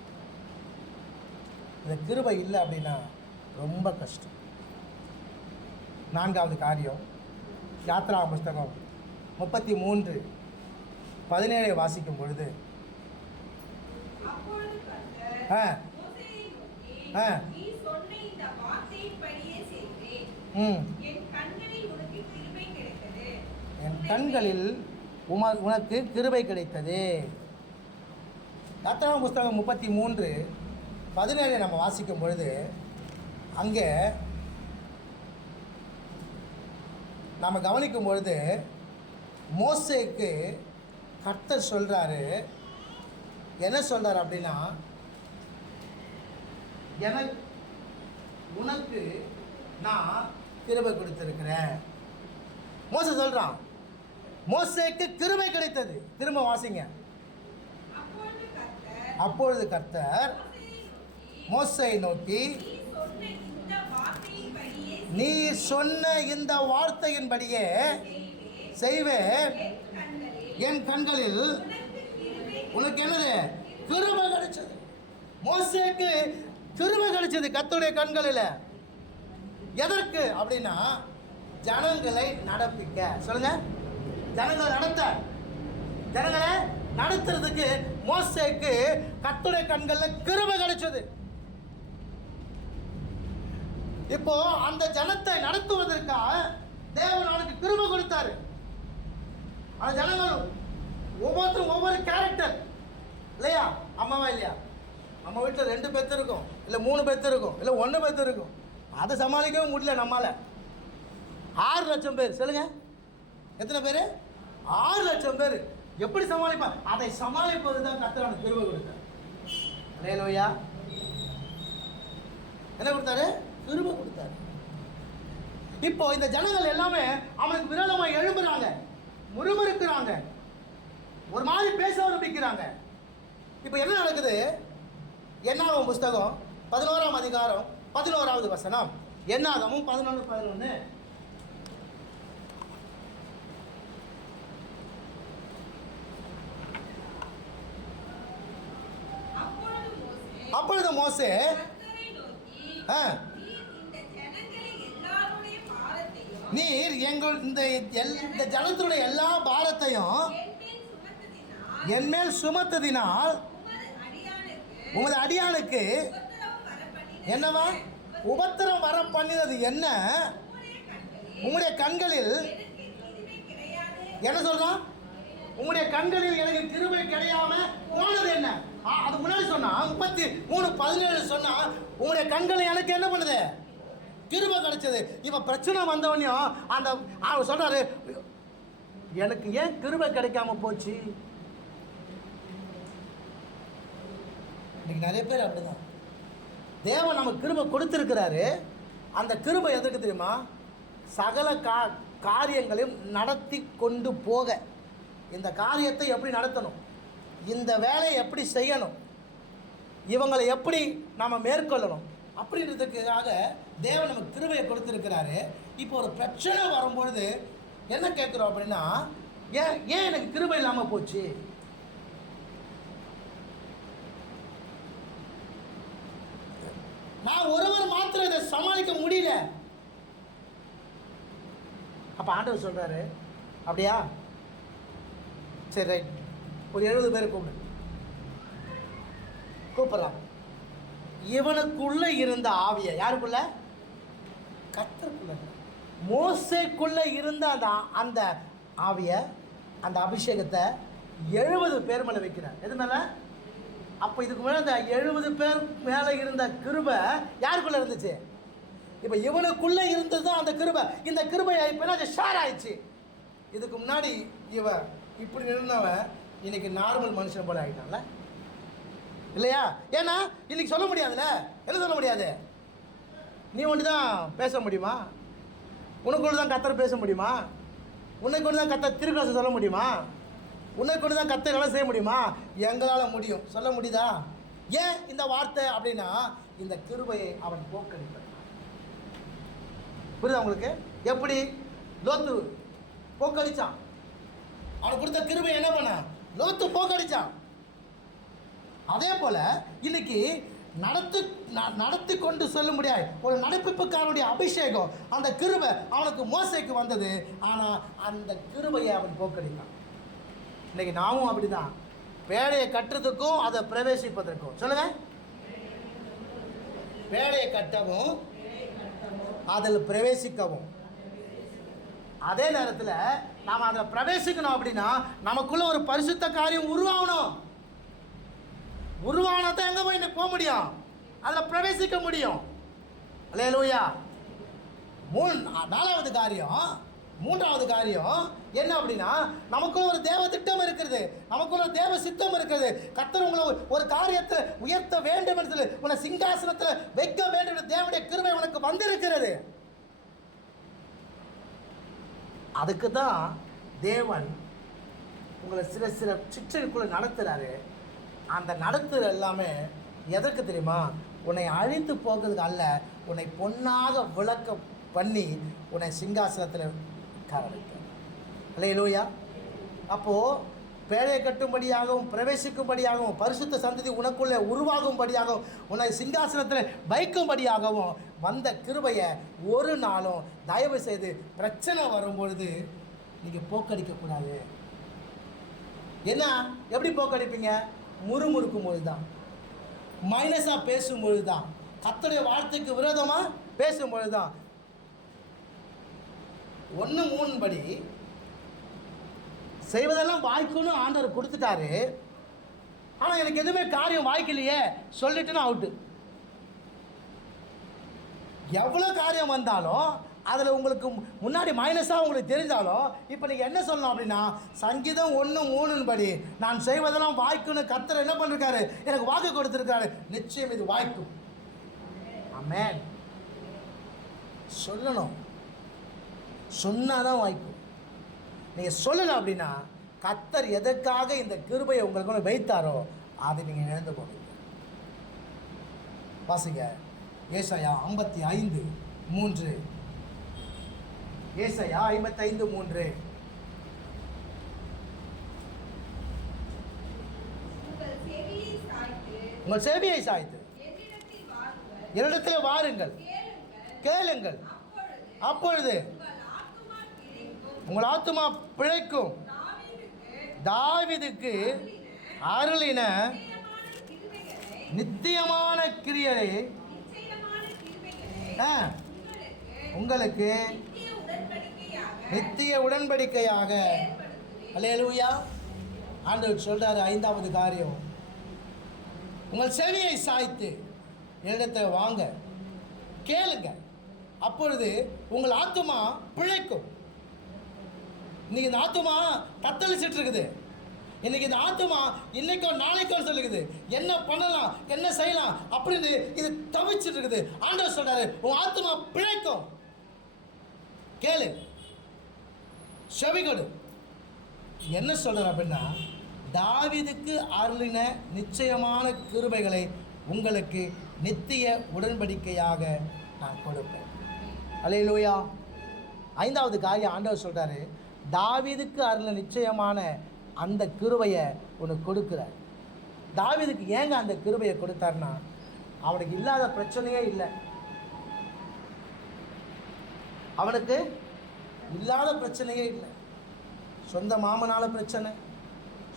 இந்த கிருபை இல்லை அப்படின்னா ரொம்ப கஷ்டம். 4வது காரியம், யாத்ரா புஸ்தகம் 33:17 வாசிக்கும் பொழுது அப்பொழுது கர்த்தர் ஆ மோசேயை நோக்கி, ஆ. நீ சொன்ன இந்த வார்த்தையின்படியே செய்தேன். ம் என் கண்களில் உனக்கு கிருபை கிடைத்தது. என் கண்களில் உனக்கு கிருபை கிடைத்தது. யாத்ரா புஸ்தகம் 33:17 நம்ம வாசிக்கும் பொழுது அங்கே நம்ம கவனிக்கும் பொழுது மோசேக்கு கர்த்தர் சொல்கிறாரு, என்ன சொல்கிறார் அப்படின்னா, உனக்கு நான் கிருபை கொடுத்துருக்கிறேன். மோசே சொல்கிறான், மோசேக்கு கிருபை கிடைத்தது. திரும்ப வாசிங்க. அப்பொழுது கர்த்தர் மோசேயை நோக்கி, நீ சொன்ன இந்த வார்த்தையின்படியே செய்வேன். என் கண்களில் உனக்கு என்னது? கிருபை கிடைச்சது. மோசேக்கு கிருபை கிடைச்சது கர்த்தருடைய கண்களில். எதற்கு அப்படின்னா ஜனங்களை நடப்பிக்க. சொல்லுங்க, ஜனங்களை நடத்துறதுக்கு மோசேக்கு கர்த்தருடைய கண்களில் கிருபை கிடைச்சது. இப்போ அந்த ஜனத்தை நடத்துவதற்காக தேவன் அவனுக்கு கிருபை கொடுத்தாரு. அந்த ஜனங்கள் ஒவ்வொருத்தரும் ஒவ்வொரு கேரக்டர் இல்லையா? அம்மாவா இல்லையா? நம்ம வீட்டில் 2 பேத்து இருக்கும், இல்லை 3 பேத்து இருக்கும், இல்லை 1 பேத்து இருக்கும். அதை சமாளிக்கவே முடியல நம்மால். 6 லட்சம் பேர். சொல்லுங்க, எத்தனை பேர்? 6 லட்சம் பேர். எப்படி சமாளிப்பா? அதை சமாளிப்பது தான் கர்த்தர் அவனுக்கு கிருபை கொடுத்தார். அல்லேலூயா. என்ன கொடுத்தாரு? கிருபை கொடுத்தாரு. இப்போ இந்த ஜனங்கள் எல்லாமே அவனுக்கு விரோதமாக எழும்புறாங்க, முறுமுறுக்கிறாங்க, ஒரு மாதிரி பேச ஆரம்பிக்கிறாங்க. இப்போ என்ன நடக்குது? என்னாகும் புஸ்தகம் 11ஆம் அதிகாரம் 11வது வசனம். என்னாகமும் 11:11. அப்பொழுது மோசே கர்த்தரை நோக்கி, ஆ நீர் இந்த ஜனங்களை எல்லாருடைய பாரத்தையும் நீர் எங்கள் இந்த ஜனத்தினுடைய எல்லா பாரத்தையும் என் மேல் சுமத்ததினால் உமது அடியானுக்கு என்னவா உபத்திரம் வர பண்ணினது என்ன? உம்முடைய கண்களில் என்ன சொல்றான்? உம்முடைய கண்களில் எனக்கு கிருபை கிடையாம போனது என்ன? அது முன்னாடி சொன்னா 33:17 சொன்னா உங்களுடைய கண்களை எனக்கு என்ன பண்ணுது? கிருபை கிடைச்சது. இப்ப பிரச்சனை வந்தவனையும் அந்த அவர் சொல்றாரு, எனக்கு ஏன் கிருபை கிடைக்காம போச்சு? இன்னைக்கு நிறைய பேர் அப்படிதான். தேவன் நமக்கு கிருபை கொடுத்திருக்கிறாரு. அந்த கிருபை எதுக்கு தெரியுமா? சகல காரியங்களையும் நடத்தி கொண்டு போக, இந்த காரியத்தை எப்படி நடத்தணும், இந்த வேலையை எப்படி செய்யணும், இவங்களை எப்படி நாம் மேற்கொள்ளணும் அப்படின்றதுக்காக தேவன் நமக்கு கிருபையை கொடுத்துருக்கிறாரு. இப்போ ஒரு பிரச்சனை வரும்பொழுது என்ன கேட்குறோம் அப்படின்னா, ஏன் எனக்கு கிருபை இல்லாமல் போச்சு? நான் ஒருவர் மாத்திரம் இதை சமாளிக்க முடியல. அப்போ ஆண்டவர் சொல்கிறாரு, அப்படியா, சரி ரைட், ஒரு 70 பேர் கூப்பிடலாம். இவனுக்குள்ள இருந்த ஆவியை, யாருக்குள்ள? கர்த்தருக்குள்ள. மோசேக்குள்ள இருந்த அந்த ஆவியை, அந்த அபிஷேகத்தை 70 பேர் மேலே வைக்கிறார். எது மேலே? அப்போ இதுக்கு மேலே அந்த 70 பேர் மேலே இருந்த கிருபை யாருக்குள்ள இருந்துச்சு? இப்போ இவனுக்குள்ள இருந்தது தான் அந்த கிருபை. இந்த கிருபை இப்போ என்ன ஷேர் ஆயிடுச்சு. இதுக்கு முன்னாடி இவன் இப்படி நின்றவன் இன்னைக்கு நார்மல் மனுஷன் போல ஆகிட்டான்ல, இல்லையா? ஏன்னா இன்னைக்கு சொல்ல முடியாதுல்ல. என்ன சொல்ல முடியாது? நீ ஒன்று தான் பேச முடியுமா? உனக்கு தான் கத்தரை பேச முடியுமா? உன்னை கொண்டு தான் கத்த திருக்காசை சொல்ல முடியுமா? உன்னை கொண்டு தான் கத்தை நல்லா செய்ய முடியுமா? எங்களால் முடியும். சொல்ல முடியுதா? ஏன் இந்த வார்த்தை அப்படின்னா, இந்த கிருபையை அவன் போக்கடிப்பான். புரியுதா உங்களுக்கு? எப்படி லோத்து போக்கடிச்சான்? அவனுக்கு கொடுத்த கிருபை என்ன பண்ண? லோத்து போக்கடிச்சான். அதே போல இன்னைக்கு நடத்தி கொண்டு சொல்ல முடியாது ஒரு நடப்பிப்புக்காரனுடைய அபிஷேகம், அந்த கிருபை அவனுக்கு மோசேக்கு வந்தது. ஆனால் அந்த கிருபையை அவன் போக்கடித்தான். இன்னைக்கு நாமும் அப்படிதான். பேழையை கட்டுறதுக்கும் அதை பிரவேசிப்பதற்கும், சொல்லுங்க, பேழையை கட்டவும் அதில் பிரவேசிக்கவும். அதே நேரத்தில் நாம் அதில் பிரவேசிக்கணும் அப்படின்னா நமக்குள்ள ஒரு பரிசுத்த காரியம் உருவாகணும். உருவானதான் எங்கே போய் போக முடியும்? அதில் பிரவேசிக்க முடியும். அல்லேலூயா. மூன்றாவது காரியம் என்ன அப்படின்னா, நமக்குள்ள ஒரு தேவ திட்டம் இருக்கிறது, நமக்குள்ள ஒரு தேவ சித்தம் இருக்கிறது. கர்த்தர் உங்களை ஒரு காரியத்தை உயர்த்த வேண்டும் என்று, உன்னை சிங்காசனத்தில் வைக்க வேண்டும் என்று தேவனுடைய கிருபை உனக்கு வந்திருக்கிறது. அதுக்கு தான் தேவன் உங்களை சில சிற்றைக்குள்ள நடத்துகிறாரு. அந்த நடத்துகிற எல்லாமே எதற்கு தெரியுமா? உன்னை அழித்து போகிறதுக்கு அல்ல, உன்னை பொன்னாக விளக்க பண்ணி உன்னை சிங்காசனத்தில் உட்கார வைக்க. அல்லேலூயா. அப்போது பேழையை கட்டும்படியாகவும் பிரவேசிக்கும்படியாகவும் பரிசுத்த சந்ததி உனக்குள்ளே உருவாகும்படியாகவும் உன்னை சிங்காசனத்தில் வைக்கும்படியாகவும் வந்த கிருபையை ஒரு நாளும் தயவு செய்து பிரச்சனை வரும்பொழுது நீங்கள் போக்கடிக்கக்கூடாது. என்ன, எப்படி போக்கடிப்பீங்க? முறுமுறுக்கும் பொழுது தான், மைனஸாக பேசும்பொழுது தான், கர்த்தருடைய வார்த்தைக்கு விரோதமாக பேசும்பொழுது தான். 1:3 படி செய்வதெல்லாம் வாய்க்குன்னு ஆண்டவர் கொடுத்துட்டாரு. ஆனால் எனக்கு எதுவுமே காரியம் வாய்க்கலையே சொல்லிட்டுன்னு அவுட்டு. எவ்வளோ காரியம் வந்தாலும் அதில் உங்களுக்கு முன்னாடி மைனஸாக உங்களுக்கு தெரிஞ்சாலும் இப்போ நீங்கள் என்ன சொல்லணும் அப்படின்னா, சங்கீதம் 1:3 படி நான் செய்வதெல்லாம் வாய்க்குன்னு கர்த்தர் என்ன பண்ணிருக்காரு? எனக்கு வாக்கு கொடுத்துருக்காரு. நிச்சயம் இது வாய்க்கும். ஆமென். சொல்லணும், சொன்னாதான் வாய்க்கும். நீங்கள் சொல்லலை அப்படின்னா கர்த்தர் எதற்காக இந்த கிருபையை உங்களுக்கு வைத்தாரோ அதை நீங்கள் இழந்து போவீங்க. வாசிங்க ஏசாயா 55:3. ஏசாயா 55:3. உங்கள் செவியை சாய்த்து என்னிடத்தில் வாருங்கள், கேளுங்கள், அப்பொழுது உங்கள் ஆத்துமா பிழைக்கும். தாவீதுக்கு அருளின நித்தியமான கிரியைகளை உங்களுக்கு நித்திய உடன்படிக்கையாக. அல்லேலூயா. ஆண்டவர் சொல்றாரு, ஐந்தாவது காரியம், உங்கள் செவியை சாய்த்து என்னிடத்தில் வாங்க, கேளுங்க, அப்பொழுது உங்கள் ஆத்துமா பிழைக்கும். இன்னைக்கு இந்த ஆத்துமா தத்தளிச்சிட்டு இருக்குது. இன்னைக்கு இந்த ஆத்துமா இன்னைக்கோ நாளைக்கோ சொல்லுது, என்ன பண்ணலாம் என்ன செய்யலாம் அப்படின்னு இது தவிச்சிட்டு இருக்குது. ஆண்டவர் சொல்றாரு, உன் ஆத்துமா பிழைக்கும், கேளு, செவி கொடு. என்ன சொல்றாரு அப்படின்னா, தாவீதுக்கு அருளின நிச்சயமான கிருபைகளை உங்களுக்கு நித்திய உடன்படிக்கையாக நான் கொடுப்பேன். அல்லேலூயா. ஐந்தாவது காரியம் ஆண்டவர் சொல்றாரு, தாவீதுக்கு அருளின நிச்சயமான அந்த கிருபையை உனக்கு கொடுக்குறார். தாவீதுக்கு ஏங்க அந்த கிருபையை கொடுத்தாருன்னா, அவனுக்கு இல்லாத பிரச்சனையே இல்லை. அவனுக்கு இல்லாத பிரச்சனையே இல்லை. சொந்த மாமனால பிரச்சனை,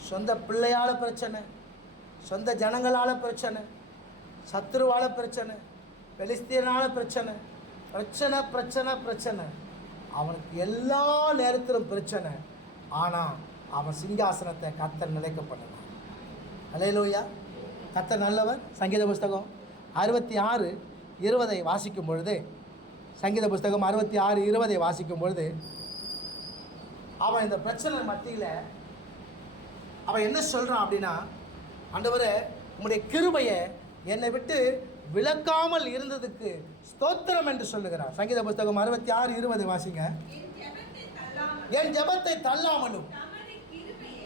சொந்த பிள்ளையால் பிரச்சனை, சொந்த ஜனங்களால் பிரச்சனை, சத்துருவால பிரச்சனை, பெலிஸ்தீனால பிரச்சனை, பிரச்சனை பிரச்சனை பிரச்சனை. அவனுக்கு எல்லா நேரத்திலும் பிரச்சனை. ஆனால் அவன் சிங்காசனத்தை கர்த்தர் நிலைக்க பண்ணினான். அல்லேலூயா. கர்த்தர் நல்லவர். சங்கீத புஸ்தகம் 66:20 வாசிக்கும் பொழுது, சங்கீத புஸ்தகம் 66:20 வாசிக்கும் பொழுது, அவன் இந்த பிரச்சனை மத்தியில் அவன் என்ன சொல்கிறான் அப்படின்னா, ஆண்டவரே, உம்முடைய கிருபையை என்னை விட்டு விலக்காமல் இருந்ததுக்கு ஸ்தோத்திரம் என்று சொல்லுகிறார். சங்கீத புஸ்தகம் 66:20 வாசிங்க. என் ஜெபத்தை தள்ளாமலும்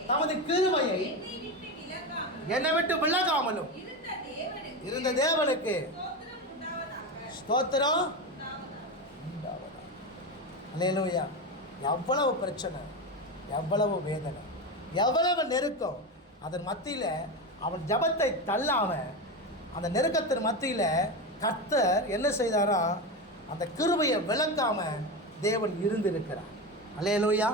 தமது கிருபையை என்னை விட்டு விலகாமலும் இருந்த தேவனுக்கு ஸ்தோத்திரம் உண்டாவதாக. அல்லேலூயா. எவ்வளவு பிரச்சனை, எவ்வளவு வேதனை, எவ்வளவு நெருக்கம், அதன் மத்தியில் அவன் ஜெபத்தை தள்ளாம, அந்த நெருக்கத்தின் மத்தியில் கர்த்தர் என்ன செய்தாரா, அந்த கிருபையை விளக்காம தேவன் இருந்திருக்கிறார். அல்லேலூயா.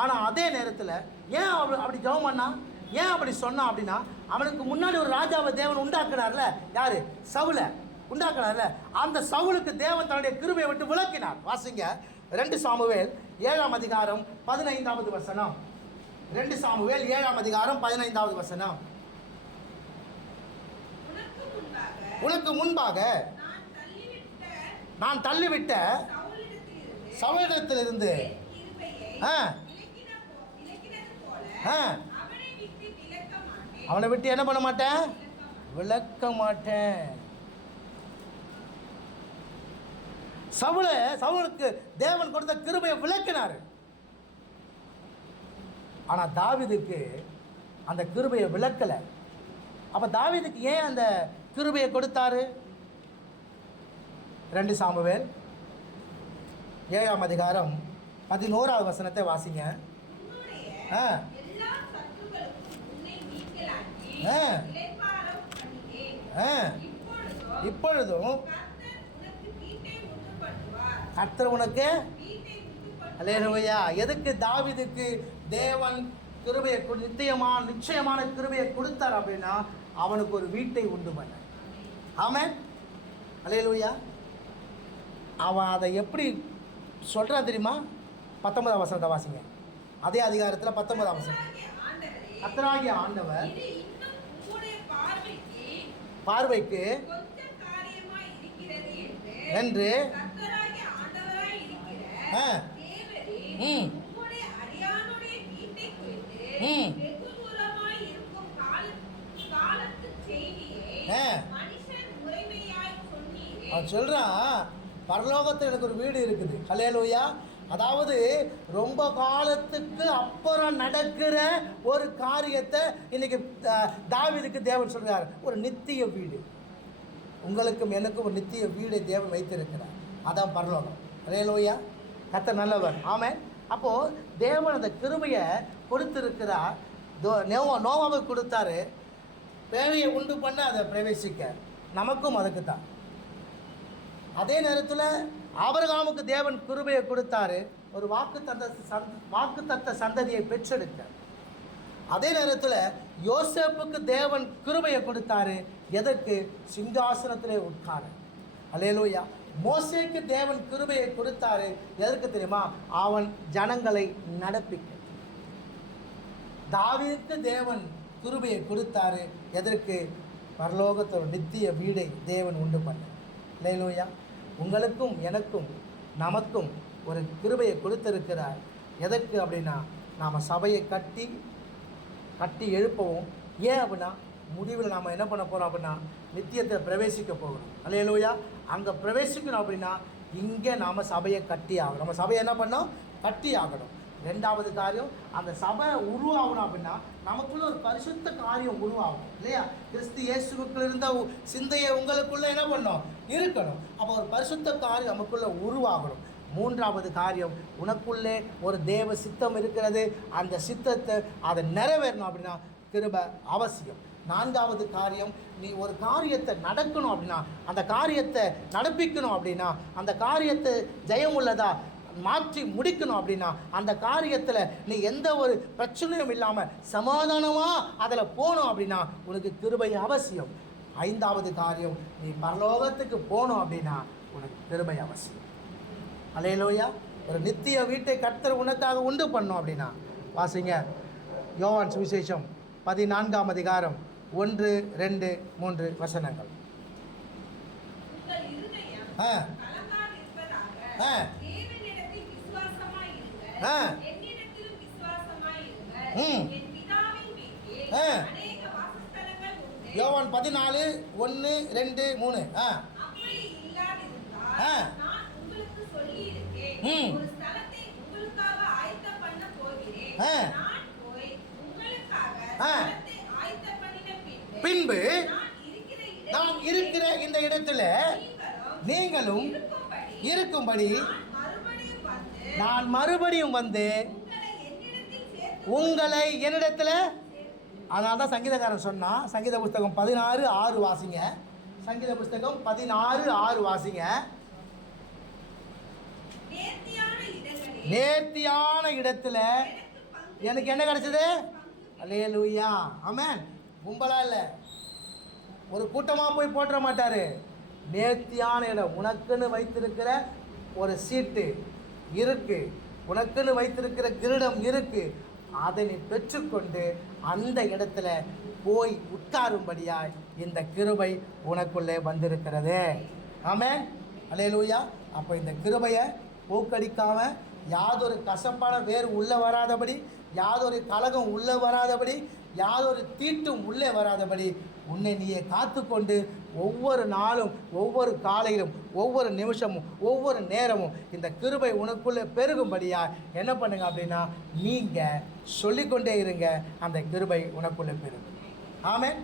ஆனால் அதே நேரத்தில் ஏன் அப்படி ஜெபம் பண்ணான், ஏன் அப்படி சொன்னான் அப்படின்னா, அவனுக்கு முன்னாடி ஒரு ராஜாவை தேவன் உண்டாக்குனார்ல, யாரு? சவுலை உண்டாக்குனார்ல. அந்த சவுலுக்கு தேவன் தன்னுடைய கிருபையை விட்டு விளக்கினார். வாசிங்க 2 சாமுவேல் 7ஆம் அதிகாரம் 15வது வசனம். 2 சாமுவேல் 7ஆம் அதிகாரம் 15வது வசனம். உனக்கு முன்பாக நான் தள்ளிவிட்ட சவுலிடத்திலிருந்து அவனை விட்டு என்ன பண்ண மாட்டேன், விளக்க மாட்டேன். சவுலுக்கு தேவன் கொடுத்த கிருபையை விளக்கினார். ஆனா தாவீதுக்கு அந்த கிருபையை விளக்கல. அப்ப தாவீதுக்கு ஏன் அந்த கிருபையை கொடுத்தாரு? 2 சாமுவேல் 7ஆம் அதிகாரம் 11வது வசனத்தை வாசிங்க. இப்பொழுதும் கர்த்தர் உனக்கு. அல்லேலூயா. எதுக்கு தாவீதுக்கு தேவன் கிருபையை நிச்சயமான கிருபையை கொடுத்தார் அப்படின்னா, அவனுக்கு ஒரு வீட்டை உண்டு பண்ண. ஆமென். அல்லேலூயா. அவன் அதை எப்படி சொல்றா தெரியுமா? 19ஆம் வசனத்தை வாசிங்க. அதே அதிகாரத்தில் 19ஆம் வசனம். கர்த்தராகிய ஆண்டவர் பார்வைக்கு என்று அவன் சொல்றான், பரலோகத்தில் எனக்கு ஒரு வீடு இருக்குது. அல்லேலூயா. அதாவது ரொம்ப காலத்துக்கு அப்புறம் நடக்கிற ஒரு காரியத்தை இன்னைக்கு தாவீதுக்கு தேவன் சொல்றார், ஒரு நித்திய வீடு. உங்களுக்கும் எனக்கும் ஒரு நித்திய வீடை தேவன் வைத்திருக்கிறார். அதான் பரலோகம். அல்லேலூயா. கர்த்தர் நல்லவர். ஆமென். அப்போது தேவன் அந்த கிருபையை கொடுத்திருக்கிறார். நோவாவுக்கு கொடுத்தாரு, பேழையை உண்டு பண்ண அதை பிரவேசிக்க. நமக்கும் அதுக்கு தான். அதே நேரத்தில் ஆபிரகாமுக்கு தேவன் கிருபையை கொடுத்தாரு, ஒரு வாக்குத்தத்த சந்ததியை பெற்றெடுக்க. அதே நேரத்தில் யோசேப்புக்கு தேவன் கிருபையை கொடுத்தாரு. எதற்கு? சிங்காசனத்திலே உட்கார. அல்லேலூயா. மோசேக்கு தேவன் கிருபையை கொடுத்தாரு. எதற்கு தெரியுமா? அவன் ஜனங்களை நடப்பிக்க. தாவீதுக்கு தேவன் கிருபையை கொடுத்தாரு. எதற்கு? பரலோகத்தோட நித்திய வீடை தேவன் உண்டு பண்ண. அல்லேலூயா. உங்களுக்கும் எனக்கும் நமக்கும் ஒரு கிருபையை கொடுத்திருக்கிறார். எதற்கு அப்படின்னா, நாம் சபையை கட்டி எழுப்பவும். ஏன் அப்படின்னா, முடிவில் நாம் என்ன பண்ண போகிறோம் அப்படின்னா, நித்தியத்தை பிரவேசிக்க போகிறோம். அல்லேலூயா. அங்கே பிரவேசிக்கணும் அப்படின்னா இங்கே நாம் சபையை கட்டி ஆகணும். நம்ம சபையை என்ன பண்ணோம்? கட்டி ஆகணும். ரெண்டாவது காரியம், அந்த சபை உருவாகணும் அப்படின்னா நமக்குள்ள ஒரு பரிசுத்த காரியம் உருவாகும் இல்லையா? கிறிஸ்து இயேசுக்குள்ள இருந்த சிந்தையை உங்களுக்குள்ள என்ன பண்ணணும்? இருக்கணும். அப்போ ஒரு பரிசுத்த காரியம் நமக்குள்ள உருவாகணும். மூன்றாவது காரியம், உனக்குள்ளே ஒரு தேவ சித்தம் இருக்கிறது. அந்த சித்தத்தை அதை நிறைவேறணும் அப்படின்னா கிருபை அவசியம். நான்காவது காரியம், நீ ஒரு காரியத்தை நடக்கணும் அப்படின்னா, அந்த காரியத்தை நடப்பிக்கணும் அப்படின்னா, அந்த காரியத்தை ஜெயம் உள்ளதா மாற்றி முடிக்கணும் அப்படின்னா, அந்த காரியத்தில் நீ எந்த ஒரு பிரச்சனையும் இல்லாமல் சமாதானமாக அதில் போகணும் அப்படின்னா உனக்கு கிருபை அவசியம். ஐந்தாவது காரியம், நீ பரலோகத்துக்கு போகணும் அப்படின்னா உனக்கு கிருபை அவசியம். அல்லேலூயா. ஒரு நித்திய வீட்டை கர்த்தர் உனக்காக உண்டு பண்ணோம் அப்படின்னா, வாசிங்க யோவான் சுவிசேஷம் 14ஆம் அதிகாரம் 1, 2, 3 வசனங்கள். உங்கள் இருதயம் ஆ கலங்காதிருப்பதாக. ஆ தேவனிடத்தில் விசுவாசமாய் இருங்கள். ஆ என்னிடத்திலும் விசுவாசமாய் இருங்கள். ம். என் பிதாவின் வீட்டில் ஆ. அநேக வாசஸ்தலங்கள் உண்டு. யோவான் 14, 1, 2, 3. அப்படி இல்லாதிருந்தால் ஆ. நான் உங்களுக்கு சொல்லியிருக்கேன். ம். ஒரு ஸ்தலத்தை உங்களுக்காக ஆயத்தம் பண்ண போகிறேன். ஆ. நான் போய் உங்களுக்காக ஆ. ஸ்தலத்தை ஆயத்தம் பண்ணின பின்பு நான் இருக்கிற இந்த இடத்துல நீங்களும் இருக்கும்படி நான் மறுபடியும் வந்து உங்களை என்னிடத்தில். அதனால தான் சங்கீதக்காரன் சொன்னான். சங்கீத புஸ்தகம் 16:6 வாசிங்க. சங்கீத புஸ்தகம் 16:6 வாசிங்க. நேர்த்தியான இடத்துல எனக்கு என்ன கிடைச்சது? அல்லேலூயா. ஆமென். கும்பலா இல்லை, ஒரு கூட்டமாக போய் போட்டுற மாட்டார். நேர்த்தியான இடம். உனக்குன்னு வைத்திருக்கிற ஒரு சீட்டு இருக்கு, உனக்குன்னு வைத்திருக்கிற கிரீடம் இருக்கு. அதை நீ பெற்றுக்கொண்டு அந்த இடத்துல போய் உட்காரும்படியாய் இந்த கிருபை உனக்குள்ளே வந்திருக்கிறது. ஆமென். அல்லேலூயா. அப்போ இந்த கிருபையை போக்கடிக்காம, யாதொரு கசப்பான வேறு உள்ளே வராதபடி, யாதொரு கலகம் உள்ளே வராதபடி, யாதொரு தீட்டும் உள்ளே வராதபடி உன்னை நீயே காத்துக்கொண்டு ஒவ்வொரு நாளும், ஒவ்வொரு காலையிலும், ஒவ்வொரு நிமிஷமும், ஒவ்வொரு நேரமும் இந்த கிருபை உனக்குள்ளே பெருகும்படியாக என்ன பண்ணுங்க அப்படின்னா, நீங்கள் சொல்லிக்கொண்டே இருங்க. அந்த கிருபை உனக்குள்ளே பெருகும். ஆமென்.